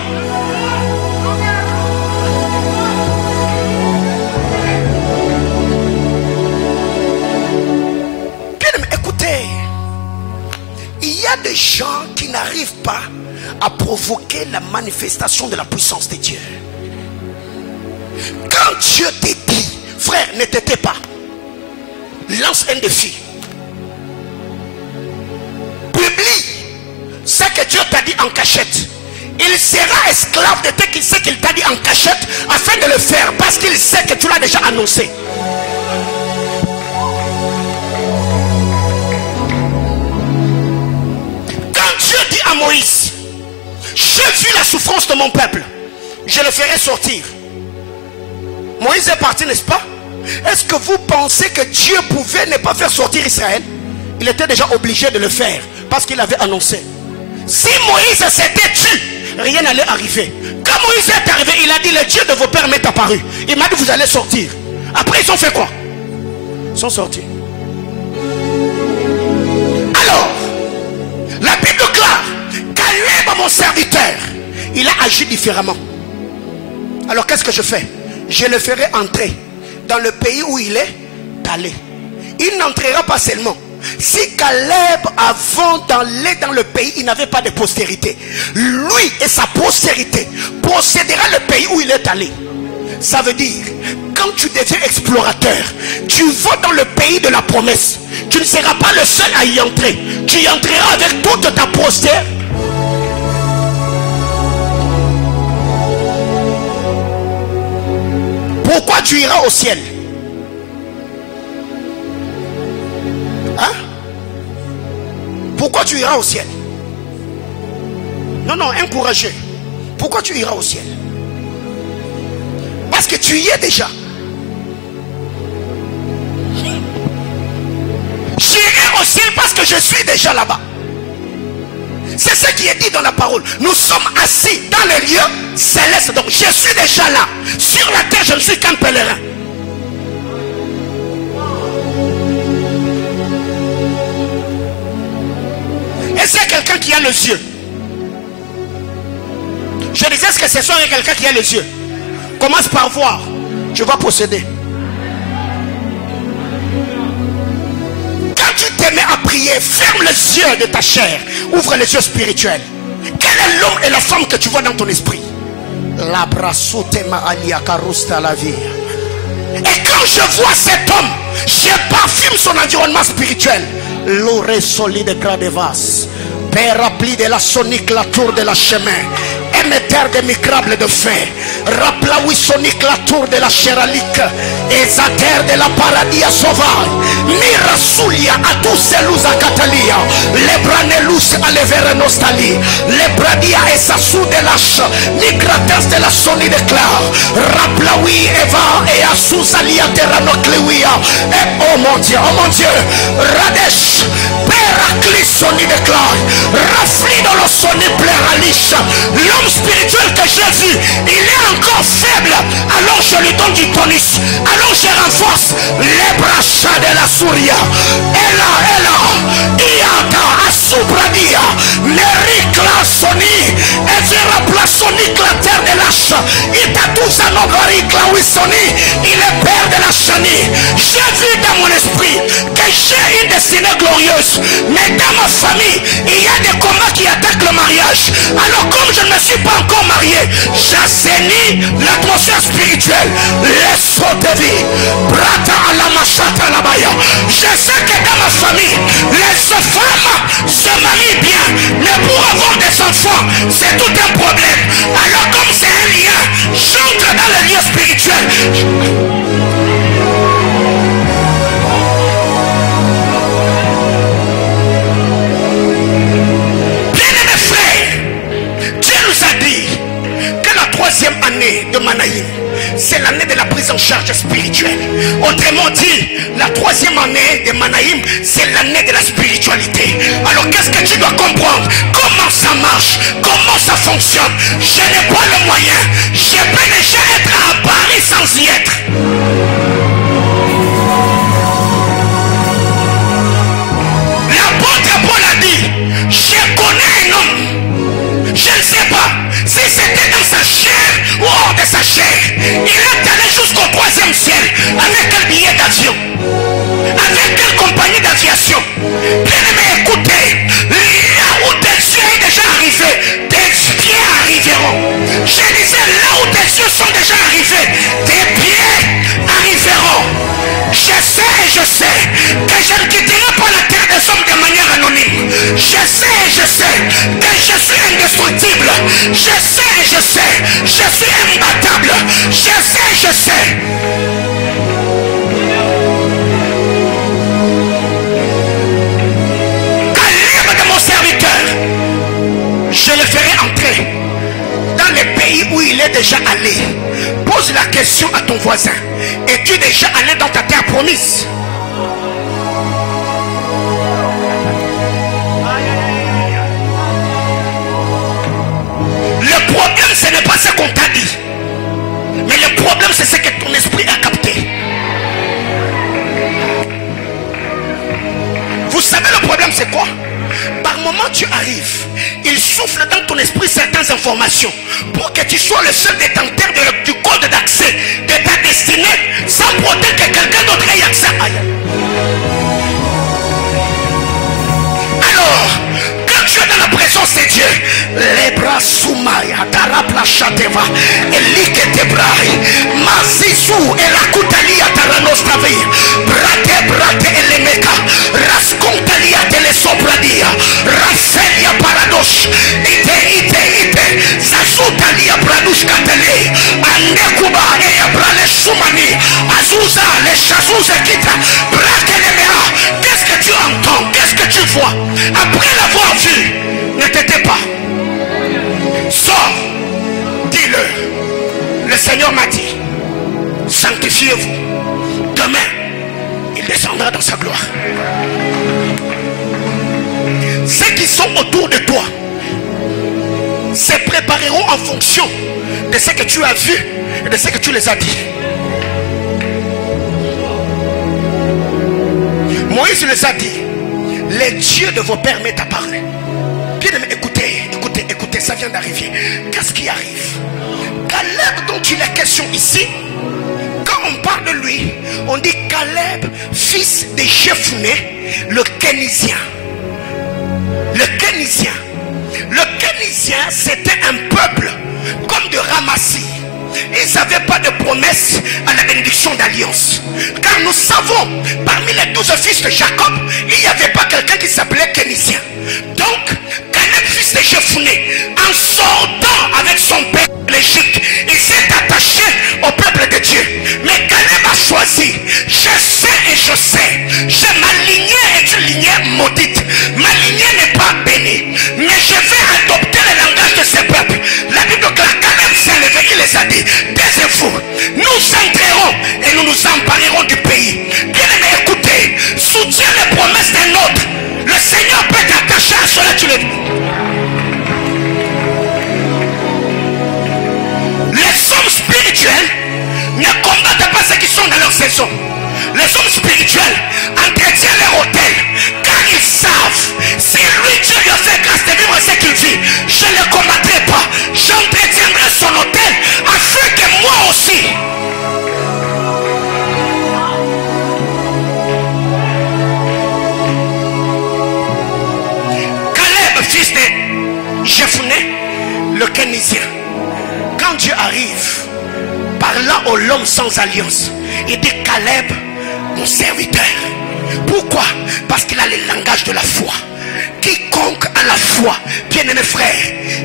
Écoutez, il y a des gens qui n'arrivent pas à provoquer la manifestation de la puissance de Dieu. Quand Dieu te dit, frère, ne te tais pas, lance un défi. Publie ce que Dieu t'a dit en cachette. Il sera esclave de ce qu'il t'a dit en cachette afin de le faire parce qu'il sait que tu l'as déjà annoncé. Dieu dit à Moïse, j'ai vu la souffrance de mon peuple, je le ferai sortir. Moïse est parti, n'est-ce pas? Est-ce que vous pensez que Dieu pouvait ne pas faire sortir Israël? Il était déjà obligé de le faire parce qu'il avait annoncé. Si Moïse s'était tué, rien n'allait arriver. Quand Moïse est arrivé, il a dit, le Dieu de vos pères m'est apparu. Il m'a dit, vous allez sortir. Après ils ont fait quoi? Ils sont sortis. Alors la Bible déclare, Caleb, mon serviteur, il a agi différemment. Alors qu'est-ce que je fais? Je le ferai entrer dans le pays où il est allé. Il n'entrera pas seulement. Si Caleb avant d'aller dans le pays, il n'avait pas de postérité, lui et sa postérité possédera le pays où il est allé. Ça veut dire, quand tu deviens explorateur, tu vas dans le pays de la promesse. Tu ne seras pas le seul à y entrer. Tu y entreras avec toute ta postérité. Pourquoi tu iras au ciel? Hein? Pourquoi tu iras au ciel? Non, non, encouragez. Pourquoi tu iras au ciel? Parce que tu y es déjà. J'irai au ciel parce que je suis déjà là-bas. C'est ce qui est dit dans la parole. Nous sommes assis dans les lieux célestes. Donc je suis déjà là. Sur la terre, je ne suis qu'un pèlerin. Et c'est quelqu'un qui a les yeux. Je disais, est-ce que ce soir il y a quelqu'un qui a les yeux? Commence par voir. Tu vas posséder. Quand tu te mets à prier, ferme les yeux de ta chair. Ouvre les yeux spirituels. Quel est l'homme et la femme que tu vois dans ton esprit? La brasutema alia karusta la vie. Et quand je vois cet homme, je parfume son environnement spirituel. L'oré solide gradevas. Père appli de la sonique, la tour de la chemin. Émetteur des micrables de fer. Raplaoui sonique, la tour de la chéralique. Esater de la paradis sauvage. Mirasulia a tous selus a catalia. Lebranelus a leverenostali. Lebradia et sassou de l'âche. Migrates de la soni de clar. Raplaoui eva et asusalia terranoclewia. Et oh mon Dieu, Radesh. Peraclis soni de clar. Rafli dans le soni pléraliche. L'homme spirituel que j'ai vu, il est encore faible. Alors je lui donne du tonus. Alors je renforce les brachas de la souria. Iaka asubradia. Merikla soni. Evira plasoni la terre de l'âche. Itatouza nobari klawisoni. Il est père de la chani. J'ai vu dans mon esprit que j'ai une destinée glorieuse. Mais dans ma famille, il y a des combats qui attaquent le mariage. Alors comme je ne me suis pas encore marié, j'assainis l'atmosphère spirituelle. Les sauts de vie. Brata à la machata la baya. Je sais que dans ma famille, les femmes se marient bien. Mais pour avoir des enfants, c'est tout un problème. Alors comme c'est un lien, j'entre dans le lien spirituel. Troisième année de Manaïm, c'est l'année de la prise en charge spirituelle. Autrement dit, la troisième année de Manaïm, c'est l'année de la spiritualité. Alors qu'est-ce que tu dois comprendre? Comment ça marche? Comment ça fonctionne? Je n'ai pas le moyen. Je peux déjà être à Paris sans y être. L'apôtre Paul a dit, je connais un homme. Je ne sais pas si c'était dans sa chair ou hors de sa chair. Il est allé jusqu'au 3e ciel. Avec quel billet d'avion? Avec quelle compagnie d'aviation? Bien-aimé, écoutez, là où tes yeux est déjà arrivé, tes pieds arriveront. Je disais, là où tes yeux sont déjà arrivés, tes pieds arriveront. Je sais que je ne quitterai pas la terre des hommes de manière anonyme. Je sais que je suis indestructible. Je suis imbattable. Je sais. À l'âme de mon serviteur, je le ferai entrer dans les pays où il est déjà allé. Pose la question à ton voisin. Es-tu déjà allé dans ta terre promise? Le problème, ce n'est pas ce qu'on t'a dit. Mais le problème, c'est ce que ton esprit a capté. Vous savez le problème, c'est quoi? Par moment, tu arrives. Il souffle dans ton esprit certaines informations pour que tu sois le seul détenteur du code d'accès de ta destinée sans pourtant que quelqu'un d'autre ait accès. Alors, quand tu es dans la présence de Dieu, les bras soumaya, tarapla chateva, et l'ikete brahi, mazizou, et la koutalia taranostravi, brate, et les meka, rascontalia telesobradia, rafelia paradosh, ite, zazutalia bradush katele, anekuba, et abrale souma chazous se quittent. Qu'est-ce que tu entends? Qu'est-ce que tu vois? Après l'avoir vu, ne t'étais pas. Sors, dis-le. Le Seigneur m'a dit, sanctifiez-vous. Demain, il descendra dans sa gloire. Ceux qui sont autour de toi se prépareront en fonction de ce que tu as vu et de ce que tu les as dit. Moïse les a dit, les dieux de vos pères m'ont apparu. Bien aimé, écoutez, ça vient d'arriver. Qu'est-ce qui arrive? Caleb dont il est question ici, quand on parle de lui, on dit Caleb, fils de Jephné, le Kénisien. Le Kénisien. Le Kénisien, c'était un peuple comme de Ramassi. Ils n'avaient pas de promesse à la bénédiction d'alliance. Car nous savons, parmi les 12 fils de Jacob, il n'y avait pas quelqu'un qui s'appelait Kénisien. Donc, Caleb, fils de Jephné, en sortant avec son père de l'Égypte, il s'est attaché au peuple de Dieu. Mais Caleb a choisi, je sais, ma lignée est une lignée maudite. Ma lignée n'est pas bénie. Mais je vais adopter le langage de ce peuple. La Bible claire, Caleb s'est levé, il les a dit, taisez-vous, nous entrerons et nous nous emparerons du pays. Bien aimé, écoutez, soutiens les promesses d'un autre. Le Seigneur peut t'attacher à cela, tu le dis. Les hommes spirituels ne combattent pas ceux qui sont dans leur saison. Les hommes spirituels entretiennent leur autel car ils savent, si lui Dieu lui a fait grâce de vivre ce qu'il vit, je ne le combattrai pas, j'entretiendrai son autel afin que moi aussi Caleb, fils de Jephné, le Kénisien, quand Dieu arrive parlant au l'homme sans alliance, il dit Caleb, mon serviteur. Pourquoi? Parce qu'il a le langage de la foi. Quiconque a la foi, bien-aimé frère,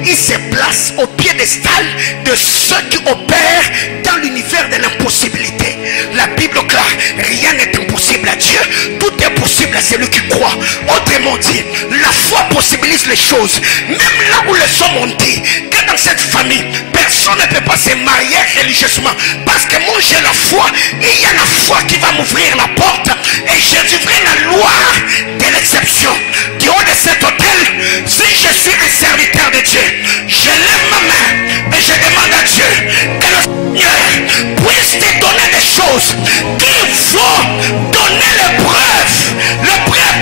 il se place au piédestal de ceux qui opèrent dans l'univers de l'impossibilité. La Bible claire, rien n'est impossible à Dieu, tout est possible à celui qui croit. Autrement dit, la foi possibilise les choses. Même là où les hommes ont dit que dans cette famille, personne ne peut pas se marier religieusement, parce que moi j'ai la foi, et il y a la foi qui va m'ouvrir la porte, et je vivrai la loi de l'exception. Du haut de cet hôtel, si je suis un serviteur de Dieu, je lève ma main et je demande à Dieu que le Seigneur puisse te donner des choses qui vont donner les preuves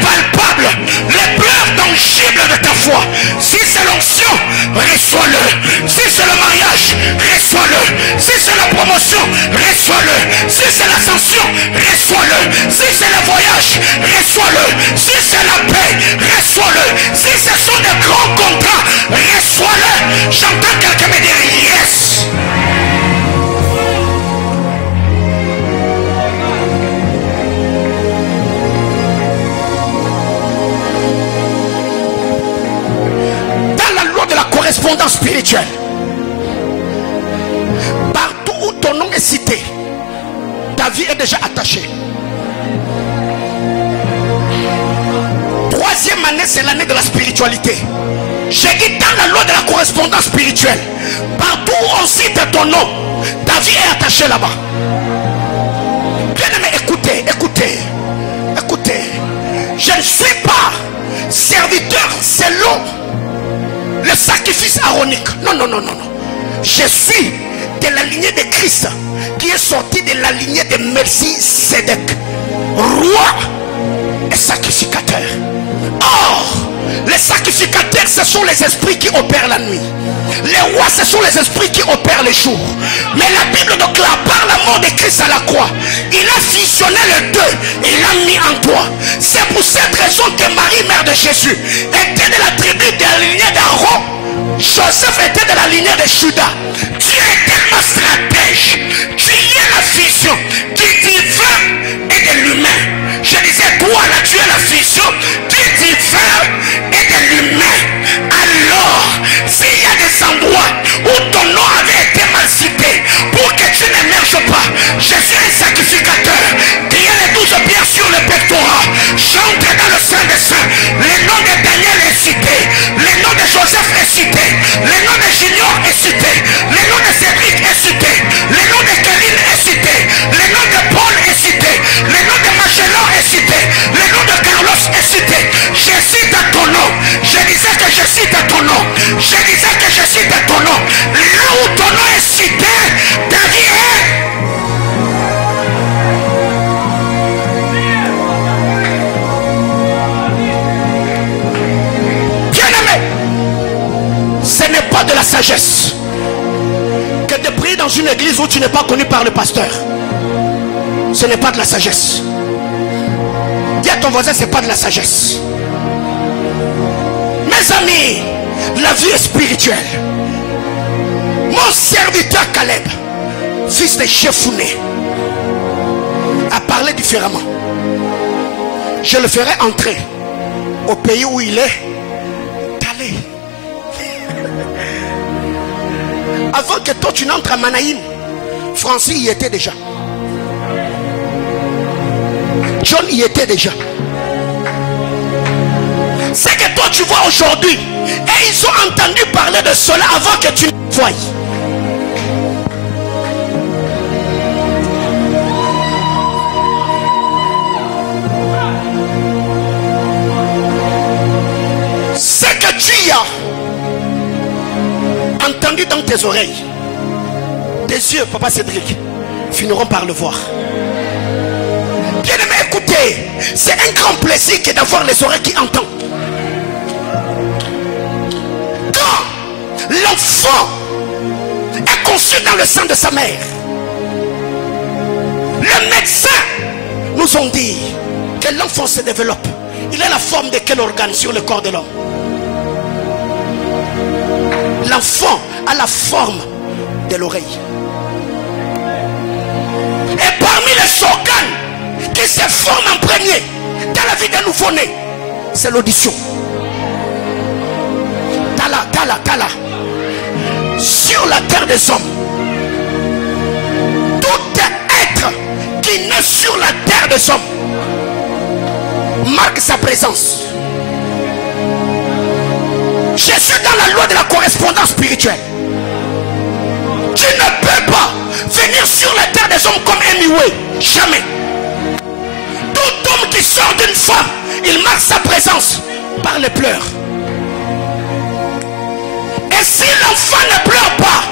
palpables, les preuves tangibles de ta foi. Si c'est l'onction, reçois-le. Si c'est le mariage, reçois-le. Si c'est la promotion, reçois-le. Si c'est l'ascension, reçois-le. Si c'est le voyage, reçois-le. Si c'est la paix, reçois-le. Si ce sont des grands contrats, reçois-le. J'entends quelqu'un me dire yes. Dans la loi de la correspondance spirituelle, partout où ton nom est cité, ta vie est déjà attachée. Troisième année, c'est l'année de la spiritualité. J'ai dit dans la loi de la correspondance spirituelle, partout où on cite ton nom, ta vie est attachée là-bas. Bien aimé, écoutez. Je ne suis pas serviteur selon le sacrifice aronique. Non. Je suis de la lignée de Christ, qui est sorti de la lignée de Melchisédek, roi et sacrificateur. Or, les sacrificateurs, ce sont les esprits qui opèrent la nuit. Les rois, ce sont les esprits qui opèrent les jours. Mais la Bible déclare, par la mort de Christ à la croix, il a fusionné les deux et il l'a mis en toi. C'est pour cette raison que Marie, mère de Jésus, était de la tribu de la lignée d'Aaron. Joseph était de la lignée de Judas. Dieu est tellement stratège. Tu y es la fusion du divin et de l'humain. Je disais, toi là, tu es la fusion du divin et de l'humain. Alors, s'il y a des endroits où ton nom avait été mal cité, pour que tu n'émerges pas, je suis un sacrificateur sagesse que de prier dans une église où tu n'es pas connu par le pasteur. Ce n'est pas de la sagesse. Dis à ton voisin, ce n'est pas de la sagesse. Mes amis, la vie est spirituelle. Mon serviteur Caleb, fils de Jephuné, a parlé différemment. Je le ferai entrer au pays où il est allé. Avant que toi tu n'entres à Manaïm, Francis y était déjà. John y était déjà. C'est que toi tu vois aujourd'hui, et ils ont entendu parler de cela avant que tu ne voies. Ce que tu as entendu dans tes oreilles, tes yeux, papa Cédric, finiront par le voir. Bien aimé, écoutez, c'est un grand plaisir que d'avoir les oreilles qui entendent. Quand l'enfant est conçu dans le sein de sa mère, les médecins nous ont dit que l'enfant se développe. Il a la forme de quel organe sur le corps de l'homme? L'enfant a la forme de l'oreille. Et parmi les organes qui se forment en premier dans la vie d'un nouveau-né, c'est l'audition. Tala. Sur la terre des hommes, tout être qui naît sur la terre des hommes marque sa présence. Je suis dans la loi de la correspondance spirituelle. Tu ne peux pas venir sur la terre des hommes comme un muet. Jamais. Tout homme qui sort d'une femme, il marque sa présence par les pleurs. Et si l'enfant ne pleure pas,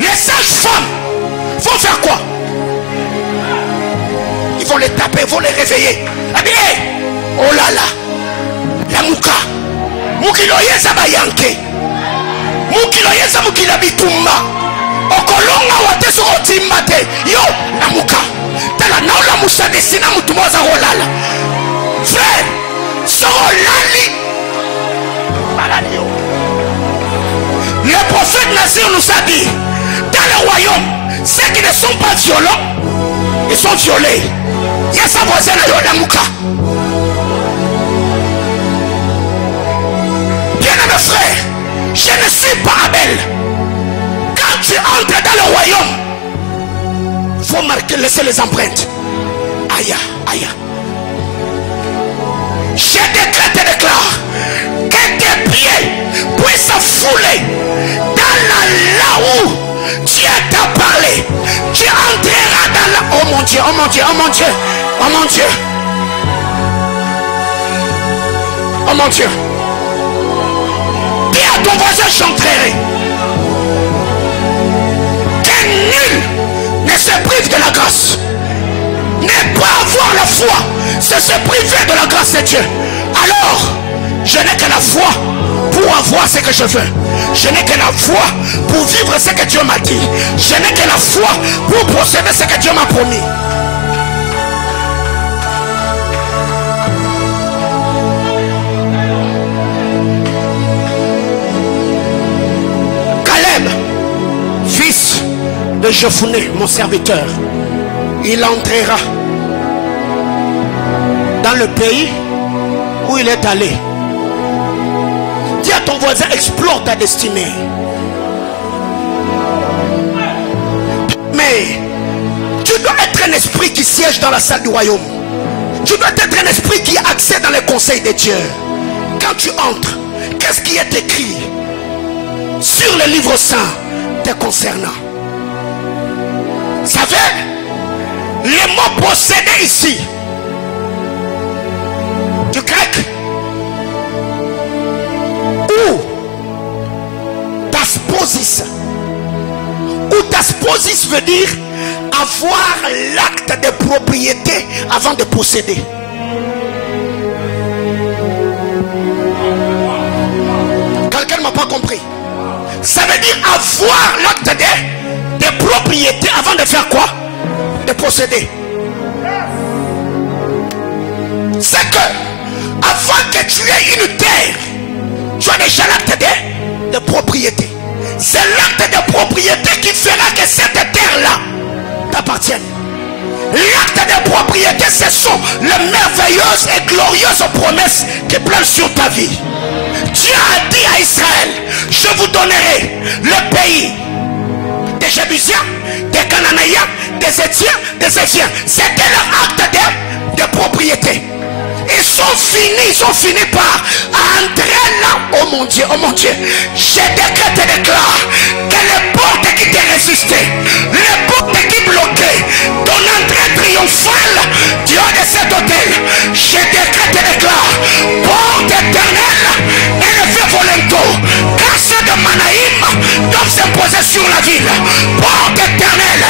les sages-femmes vont faire quoi? Ils vont les taper, ils vont les réveiller. Eh bien, oh là là, la mouka. Mukiloyeza bayanke. Mukiloyeza mukila bitumba. Okolonga wateso otimate. Yo, la mouka. Tala naola musa desina mutumoza rolala. Frère, sorolali. Balalio. Le prophète Nazir nous a dit, dans le royaume, ceux qui ne sont pas violents, ils sont violés. Il y a sa voisine à la mouka. Bien-aimé frère, je ne suis pas Abel. Quand tu entres dans le royaume, il faut marquer, laisser les empreintes. Aïe, aïe. Je décrète et déclare que tes pieds puissent fouler dans là où Dieu t'a parlé. Tu entreras dans la... Oh mon Dieu, oh mon Dieu, oh mon Dieu, oh mon Dieu. Oh mon Dieu. Dis à ton voisin, j'entrerai. Que nul ne se prive de la grâce. Ne pas avoir la foi, c'est se priver de la grâce de Dieu. Alors, je n'ai que la foi pour avoir ce que je veux. Je n'ai que la foi pour vivre ce que Dieu m'a dit. Je n'ai que la foi pour posséder ce que Dieu m'a promis. Caleb, fils de Jephuné, mon serviteur, il entrera dans le pays où il est allé. Dis à ton voisin, explore ta destinée. Mais tu dois être un esprit qui siège dans la salle du royaume. Tu dois être un esprit qui a accès dans les conseils de Dieu. Quand tu entres, qu'est-ce qui est écrit sur le livre saint te concernant? Vous savez, le mot posséder ici, du grec, ou tasposis. Ou tasposis veut dire avoir l'acte de propriété avant de posséder. Quelqu'un ne m'a pas compris. Ça veut C'est-à-dire avoir l'acte des propriétés avant de faire quoi? De posséder. C'est que avant que tu aies une terre, tu as déjà l'acte de propriété. C'est l'acte de propriété qui fera que cette terre-là t'appartienne. L'acte de propriété, ce sont les merveilleuses et glorieuses promesses qui planent sur ta vie. Dieu a dit à Israël, je vous donnerai le pays des Jébusiens, des Cananéens, des Étiens, des Éphiens. C'était leur acte de propriété. Ils ont fini par entrer là. Oh mon Dieu, je décrète et déclare que les portes qui te résistaient, les portes qui bloquaient ton entrée triomphale du haut de cet hôtel, je décrète et déclare porte éternelle, élevée volonto, casse de Manaïm, doivent s'imposer sur la ville. Porte éternelle,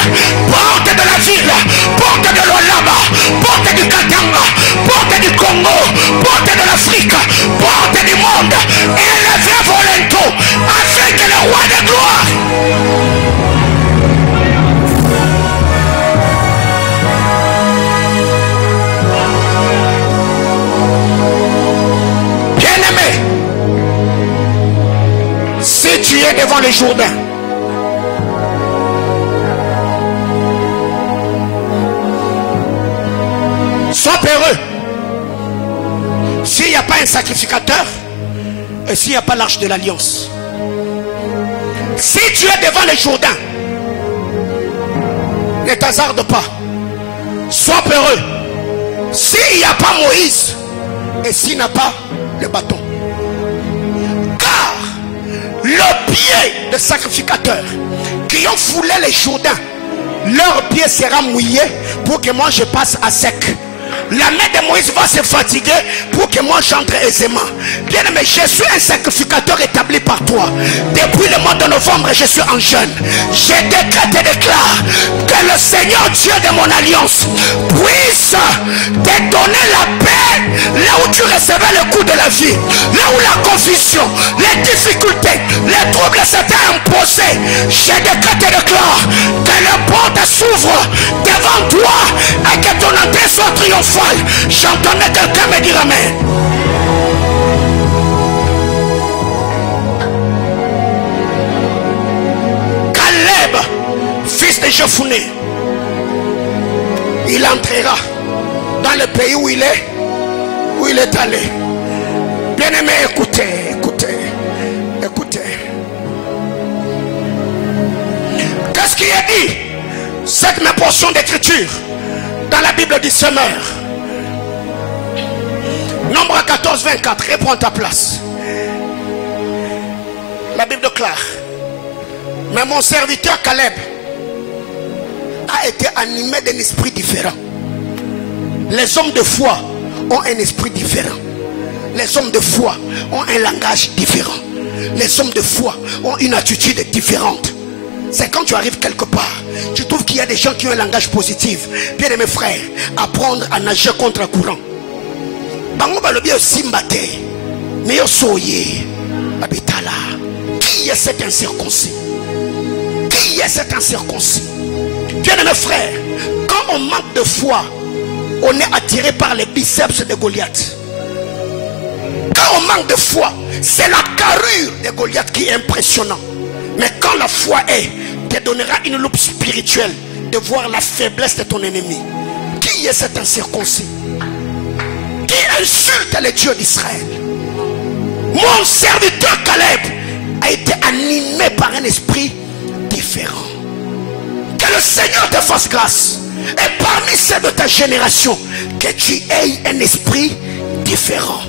porte de la ville, porte de l'Olaba, porte du Katanga, porte du Congo, porte de l'Afrique, porte du monde, élevez volonto avec le roi de gloire. Bien-aimé, si tu es devant le Jourdain, sois peureux. S'il n'y a pas un sacrificateur et s'il n'y a pas l'arche de l'alliance, si tu es devant le Jourdain, ne t'hasarde pas, sois peureux. S'il n'y a pas Moïse et s'il n'a pas le bâton, car le pied des sacrificateurs qui ont foulé les Jourdains, leur pied sera mouillé pour que moi je passe à sec. La main de Moïse va se fatiguer pour que moi j'entre aisément. Bien aimé, je suis un sacrificateur établi par toi. Depuis le mois de novembre, je suis en jeûne. Je décrète et déclare que le Seigneur Dieu de mon alliance puisse te donner la paix là où tu recevais le coup de la vie, là où la confusion, les difficultés, les troubles s'étaient imposés. Je décrète et déclare que les portes s'ouvrent devant toi et que ton entrée soit triomphale. J'entendais quelqu'un me dire amen. Caleb, fils de Jephuné, il entrera dans le pays où il est allé. Bien aimé, écoutez. Qu'est-ce qui est dit? Cette même portion d'écriture dans la Bible du Semeur. Nombre 14, 24. Reprends ta place. La Bible déclare: mais mon serviteur Caleb a été animé d'un esprit différent. Les hommes de foi ont un esprit différent. Les hommes de foi ont un langage différent. Les hommes de foi ont une attitude différente. C'est quand tu arrives quelque part, tu trouves qu'il y a des gens qui ont un langage positif. Bien aimé frère, apprendre à nager contre courant. Qui est cet incirconcis? Qui est cet incirconcis? Bien aimé frère, quand on manque de foi, on est attiré par les biceps de Goliath. Quand on manque de foi, c'est la carrure de Goliath qui est impressionnant. Mais quand la foi te donnera une loupe spirituelle de voir la faiblesse de ton ennemi. Qui est cet incirconcis qui insulte les dieux d'Israël? Mon serviteur Caleb a été animé par un esprit différent. Que le Seigneur te fasse grâce. Et parmi ceux de ta génération, que tu aies un esprit différent.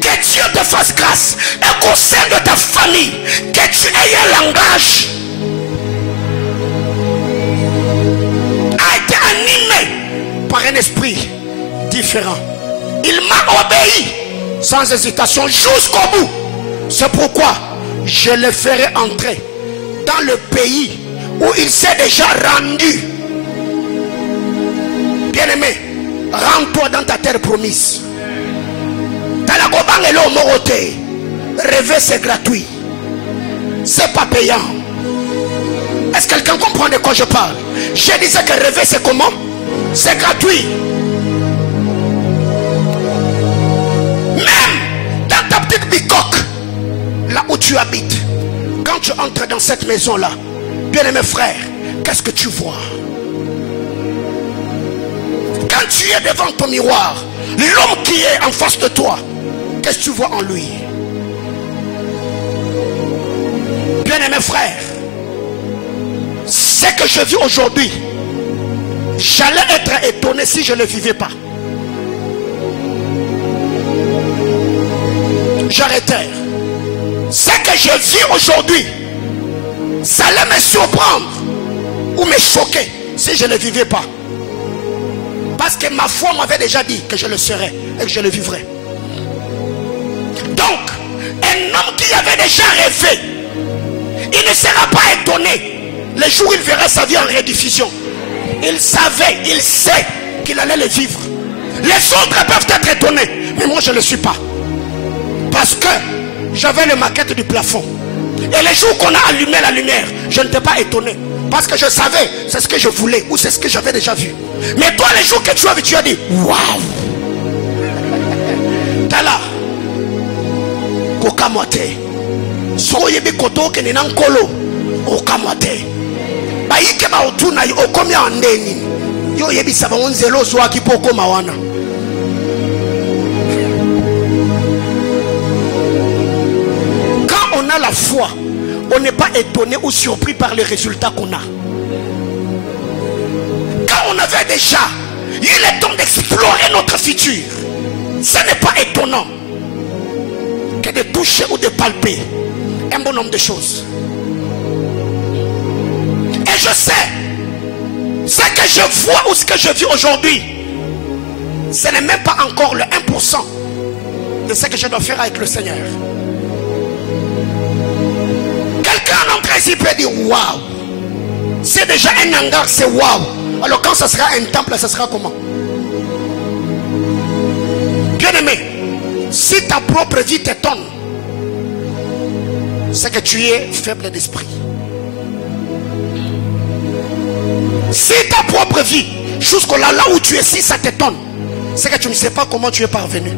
Que Dieu te fasse grâce. Et qu'au sein de ta famille, que tu aies un langage a été animé par un esprit différent. Il m'a obéi sans hésitation jusqu'au bout. C'est pourquoi je le ferai entrer dans le pays où il s'est déjà rendu. Bien-aimé, rends-toi dans ta terre promise. Rêver c'est gratuit. c'est pas payant. Est-ce que quelqu'un comprend de quoi je parle? Je disais que rêver c'est comment? C'est gratuit. Même dans ta petite bicoque, là où tu habites, quand tu entres dans cette maison-là, bien-aimé frère, qu'est-ce que tu vois? Quand tu es devant ton miroir, l'homme qui est en face de toi, qu'est-ce que tu vois en lui? Bien-aimé frère, ce que je vis aujourd'hui, j'allais être étonné si je ne le vivais pas. J'arrêtais. Ce que je vis aujourd'hui, ça allait me surprendre ou me choquer si je ne le vivais pas. Parce que ma foi m'avait déjà dit que je le serais et que je le vivrais. Donc, un homme qui avait déjà rêvé, il ne sera pas étonné le jour où il verra sa vie en rediffusion. Il savait, il sait qu'il allait le vivre. Les autres peuvent être étonnés, mais moi je ne le suis pas. Parce que j'avais le maquette du plafond. Et les jours qu'on a allumé la lumière, je n'étais pas étonné. Parce que je savais, c'est ce que je voulais ou c'est ce que j'avais déjà vu. Mais toi, les jours que tu as vu, tu as dit, waouh! T'as là. Kokamote. Soyebi koto ke ni nankolo. Okamote. Baike ba otuna yo okomi andeni. Yo yebi saba onzelo so akipoko mawana. Quand on a la foi, on n'est pas étonné ou surpris par les résultats qu'on a. Quand on avait déjà eu le temps d'explorer notre futur, ce n'est pas étonnant que de toucher ou de palper un bon nombre de choses. Et je sais, ce que je vois ou ce que je vis aujourd'hui, ce n'est même pas encore le 1% de ce que je dois faire avec le Seigneur. Quelqu'un d'entre ici peut dire waouh, c'est déjà un hangar, c'est waouh. Alors quand ce sera un temple, ce sera comment? Bien aimé, si ta propre vie t'étonne, c'est que tu es faible d'esprit. Si ta propre vie, jusqu'au là où tu es, si ça t'étonne, c'est que tu ne sais pas comment tu es parvenu.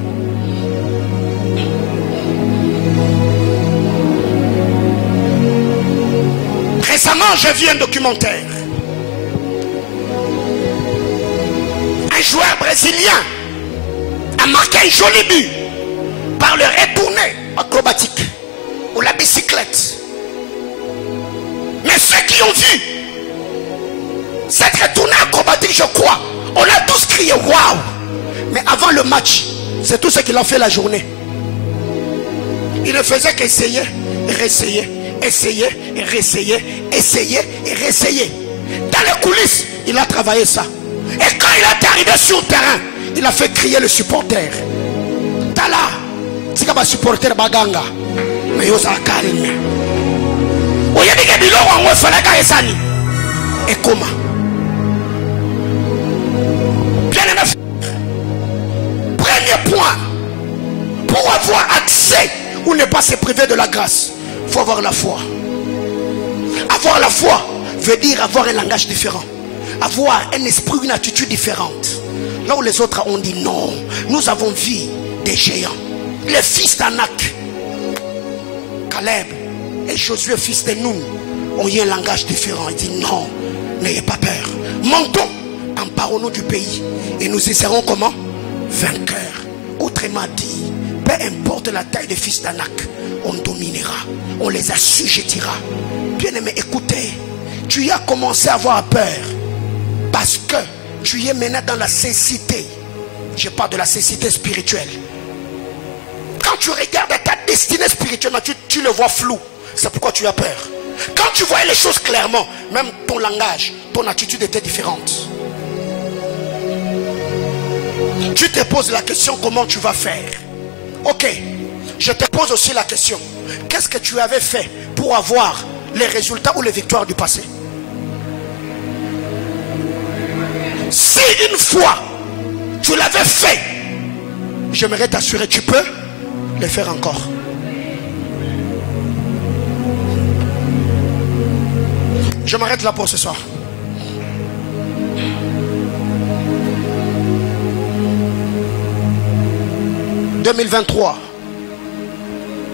Récemment, j'ai vu un documentaire. Un joueur brésilien a marqué un joli but par le retourné acrobatique ou la bicyclette. Mais ceux qui ont vu cette retournée acrobatique, je crois, on a tous crié waouh. Mais avant le match, c'est tout ce qu'il a fait la journée. Il ne faisait qu'essayer et réessayer, essayer et réessayer, essayer et réessayer. Dans les coulisses, il a travaillé ça. Et quand il est arrivé sur le terrain, il a fait crier le supporter. Tala, c'est comme un supporter baganga. Mais il a calme. Et comment? Bien aimé, premier point, pour avoir accès ou ne pas se priver de la grâce, il faut avoir la foi. Avoir la foi veut dire avoir un langage différent, avoir un esprit, une attitude différente. Là où les autres ont dit non, nous avons vu des géants. Les fils d'Anak, Caleb et Josué, fils de Nun, ont eu un langage différent. Ils disent non, n'ayez pas peur. Montons, emparons-nous du pays et nous y serons comment? Vainqueurs. Autrement dit, peu importe la taille des fils d'Anak, on dominera, on les assujettira. Bien aimé, écoutez, tu as commencé à avoir peur parce que tu es maintenant dans la cécité. Je parle de la cécité spirituelle. Quand tu regardes ta destinée spirituelle, tu le vois flou. C'est pourquoi tu as peur. Quand tu voyais les choses clairement, même ton langage, ton attitude était différente. Tu te poses la question comment tu vas faire. Ok, je te pose aussi la question. Qu'est-ce que tu avais fait pour avoir les résultats ou les victoires du passé? Si une fois tu l'avais fait, j'aimerais t'assurer, tu peux le faire encore. Je m'arrête là pour ce soir. « 2023,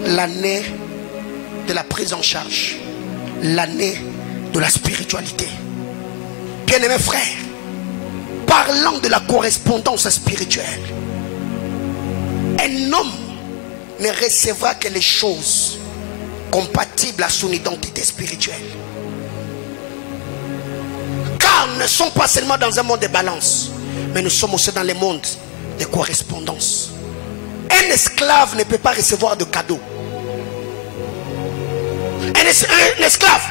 l'année de la prise en charge, l'année de la spiritualité. » Bien-aimés frères, parlant de la correspondance spirituelle, un homme ne recevra que les choses compatibles à son identité spirituelle. Car nous ne sommes pas seulement dans un monde de balance, mais nous sommes aussi dans le monde de correspondance. Un esclave ne peut pas recevoir de cadeaux. Un esclave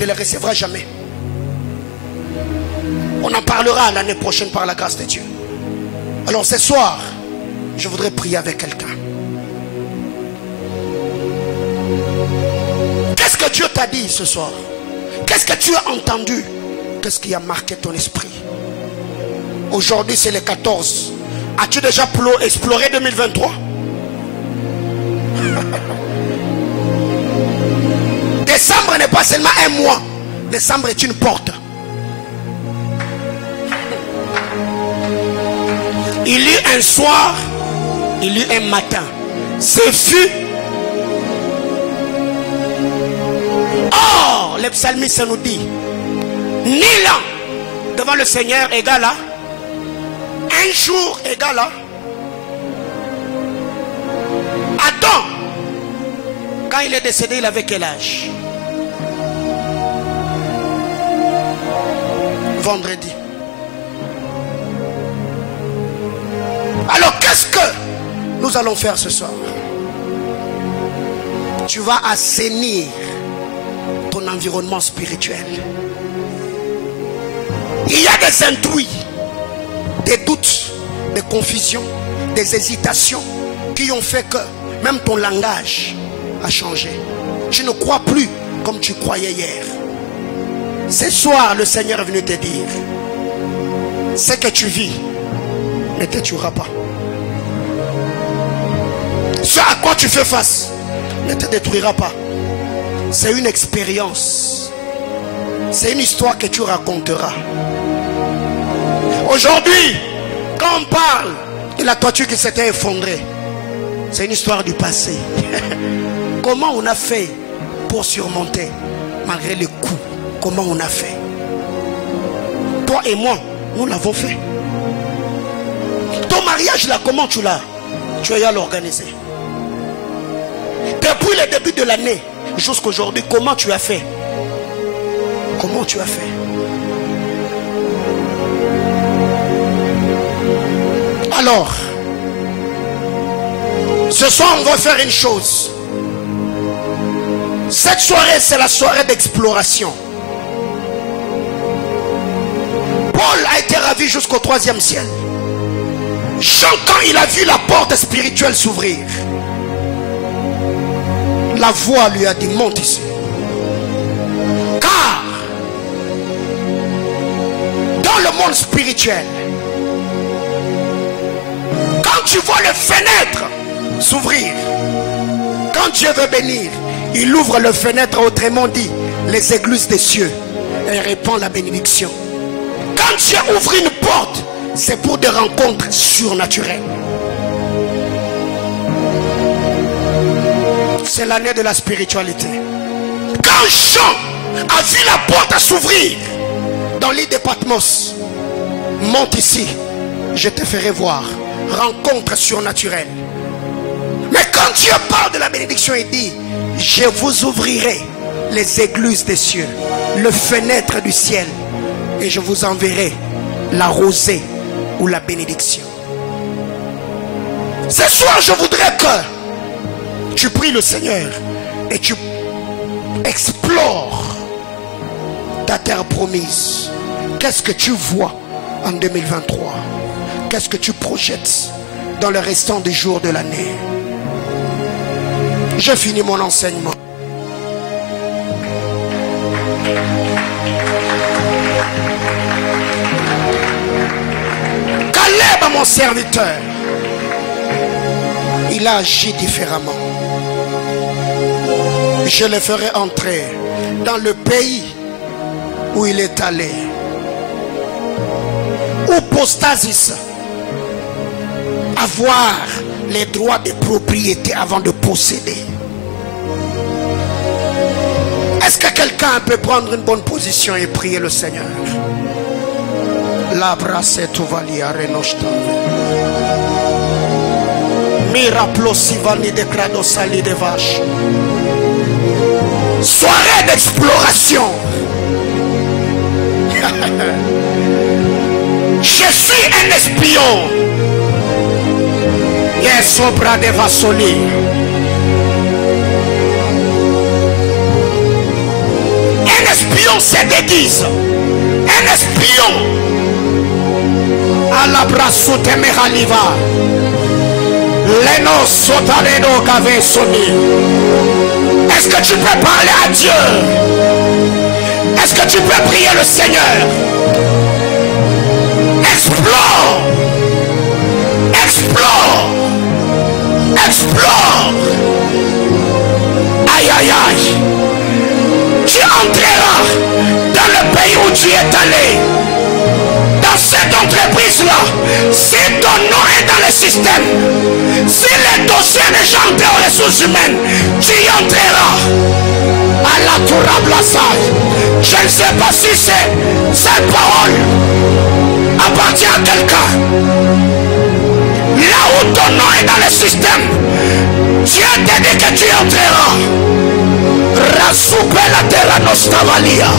ne le recevra jamais. On en parlera l'année prochaine par la grâce de Dieu. Alors ce soir, je voudrais prier avec quelqu'un. Qu'est-ce que Dieu t'a dit ce soir? Qu'est-ce que tu as entendu? Qu'est-ce qui a marqué ton esprit? Aujourd'hui c'est le 14. As-tu déjà exploré 2023? Décembre n'est pas seulement un mois. Décembre est une porte. Il y eut un soir, il y eut un matin. Ce fut. Oh, le psalmiste nous dit 1000 ans devant le Seigneur égale à un jour égale à Adam. Quand il est décédé, il avait quel âge? Vendredi. Alors qu'est-ce que nous allons faire ce soir? Tu vas assainir ton environnement spirituel. Il y a des intuits, des doutes, des confusions, des hésitations qui ont fait que même ton langage a changé. Tu ne crois plus comme tu croyais hier. Ce soir, le Seigneur est venu te dire: ce que tu vis ne te tuera pas. Ce à quoi tu fais face ne te détruira pas. C'est une expérience. C'est une histoire que tu raconteras. Aujourd'hui, quand on parle de la toiture qui s'était effondrée, c'est une histoire du passé. Comment on a fait pour surmonter malgré les coups? Comment on a fait? Toi et moi, nous l'avons fait. Ton mariage là, comment tu l'as? Tu as l'organisé. Depuis le début de l'année jusqu'à aujourd'hui, comment tu as fait? Comment tu as fait? Alors, ce soir on va faire une chose. Cette soirée, c'est la soirée d'exploration. Paul a été ravi jusqu'au 3e ciel. Jean, quand il a vu la porte spirituelle s'ouvrir, la voix lui a dit: monte ici. Car dans le monde spirituel, quand tu vois les fenêtres s'ouvrir, quand Dieu veut bénir, il ouvre les fenêtres, autrement dit les églises des cieux, et répand la bénédiction. Quand Dieu ouvre une porte, c'est pour des rencontres surnaturelles. C'est l'année de la spiritualité. Quand Jean a vu la porte s'ouvrir dans l'île de Patmos, monte ici, je te ferai voir. Rencontre surnaturelle. Mais quand Dieu parle de la bénédiction, il dit: je vous ouvrirai les écluses des cieux, les fenêtres du ciel, et je vous enverrai la rosée ou la bénédiction. Ce soir, je voudrais que tu pries le Seigneur et tu explores ta terre promise. Qu'est-ce que tu vois en 2023? Qu'est-ce que tu projettes dans le restant des jours de l'année? J'ai fini mon enseignement. Caleb, mon serviteur, il a agi différemment. Je le ferai entrer dans le pays où il est allé. Hypostasis, avoir les droits de propriété avant de posséder. Est-ce que quelqu'un peut prendre une bonne position et prier le Seigneur? La brasse tu valia renosta. Miraplo sivani de crado sali de vache. Soirée d'exploration. Je suis un espion. Yes, sopra de vasoli. Un espion se déguise. Un espion. À la brassute meraliva. Leno sotaleno kave soni. Est-ce que tu peux parler à Dieu? Est-ce que tu peux prier le Seigneur? Explore! Explore! Explore! Aïe aïe aïe! Tu entreras dans le pays où tu es allé. Dans cette entreprise-là, si ton nom est dans le système, si les dossiers déjà entrés aux ressources humaines, tu y entreras. À la Tourablassage. Je ne sais pas si cette parole appartient à quelqu'un. Là où ton nom est dans le système, Dieu t'a dit que tu y entreras. Rasupe la terra nostavalia.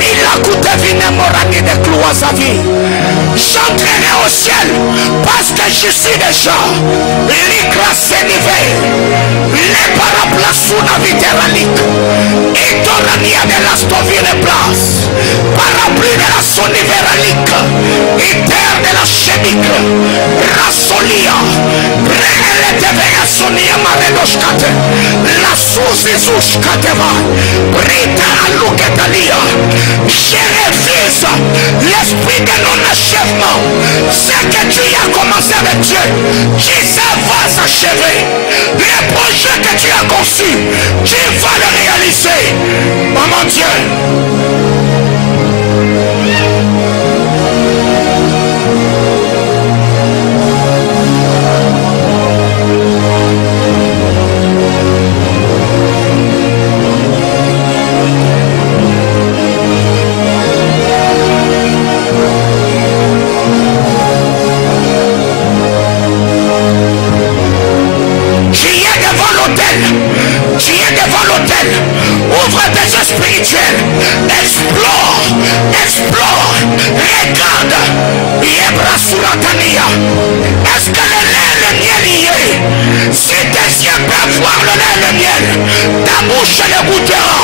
Il a coûté vine morani de clouas à vie. J'entrerai au ciel parce que je suis déjà l'écrasé nivel. Les paraplasuna vitéraliques. Et torania de la stovire place. Parapluie de la sonivéralique. Et terre de la chimique. Rasolia. Réelle de vegasonia maredoshkate. La sous-izushkateva. Brita aluketalia. Je refuse l'esprit de non-achèvement. Ce que tu as commencé avec Dieu, Jésus va s'achever. Les projets que tu as conçus, tu vas le réaliser. Oh mon Dieu. Tu es devant l'autel. Ouvre tes yeux spirituels. Explore. Explore. Regarde. Est-ce que le lait et le miel y est? Si tes yeux peuvent voir le lait et le miel, ta bouche le goûtera.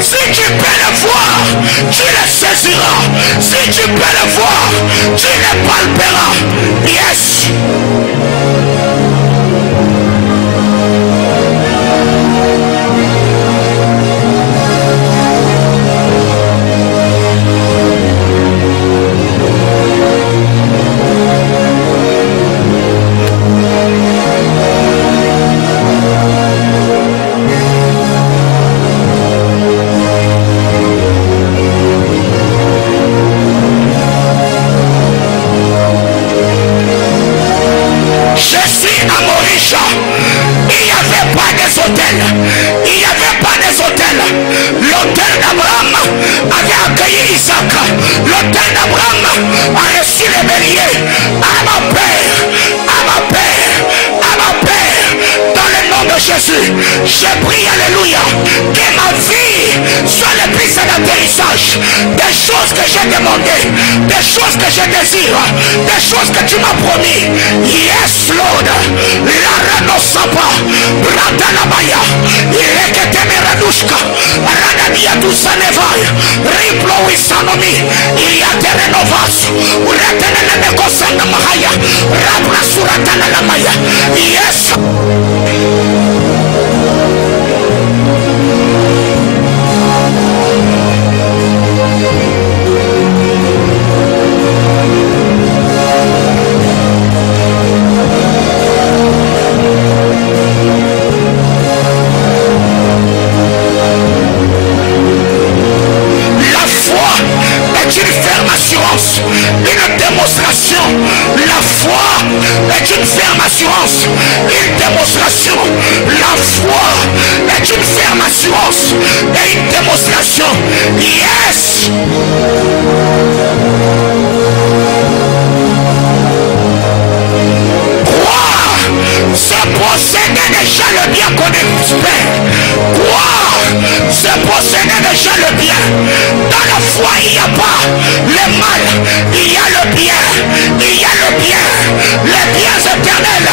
Si tu peux le voir, tu le saisiras. Si tu peux le voir, tu le palperas. Yes. Il n'y avait pas des hôtels. Il n'y avait pas des hôtels. L'hôtel d'Abraham avait accueilli Isaac. L'hôtel d'Abraham a reçu les béliers. À ma père, à ma père, à ma père. Dans le nom de Jésus, je prie, alléluia, que ma vie soit le piste d'atterrissage. Des choses que j'ai demandées, des choses que je désire, des choses que tu m'as promis. Yes, Lord. La renosapa, brada la baya, ilekete meradushka, radadia tu sanevaya, riplo wisanomi, il y a des rénovations, uretene le mekosana mahaya, rabra suratana la maya. Yes. démonstration. La foi est une ferme assurance. Une démonstration. La foi est une ferme assurance et une démonstration. Yes. Croire, c'est posséder déjà le bien qu'on espère. Croire, c'est posséder déjà le bien. Dans la foi, il n'y a pas le mal, il y a le bien. Il y a le bien, les biens éternels,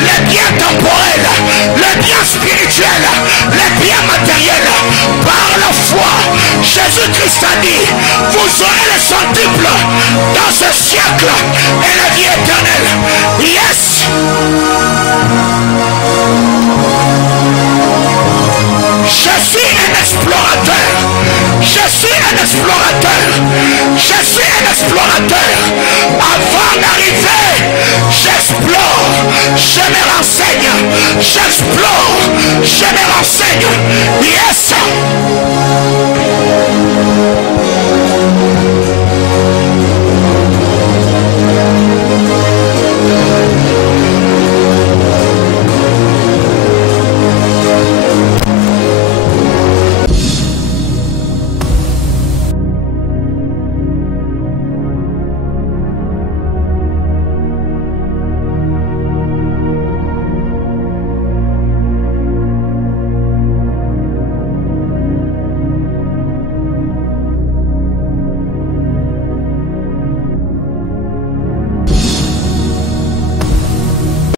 les biens temporels, les biens spirituels, les biens matériels. Par la foi, Jésus-Christ a dit, vous aurez le centuple dans ce siècle et la vie éternelle. Yes. Je suis un explorateur. Je suis un explorateur. Je suis un explorateur. Avant d'arriver, j'explore. Je me renseigne. J'explore. Je me renseigne.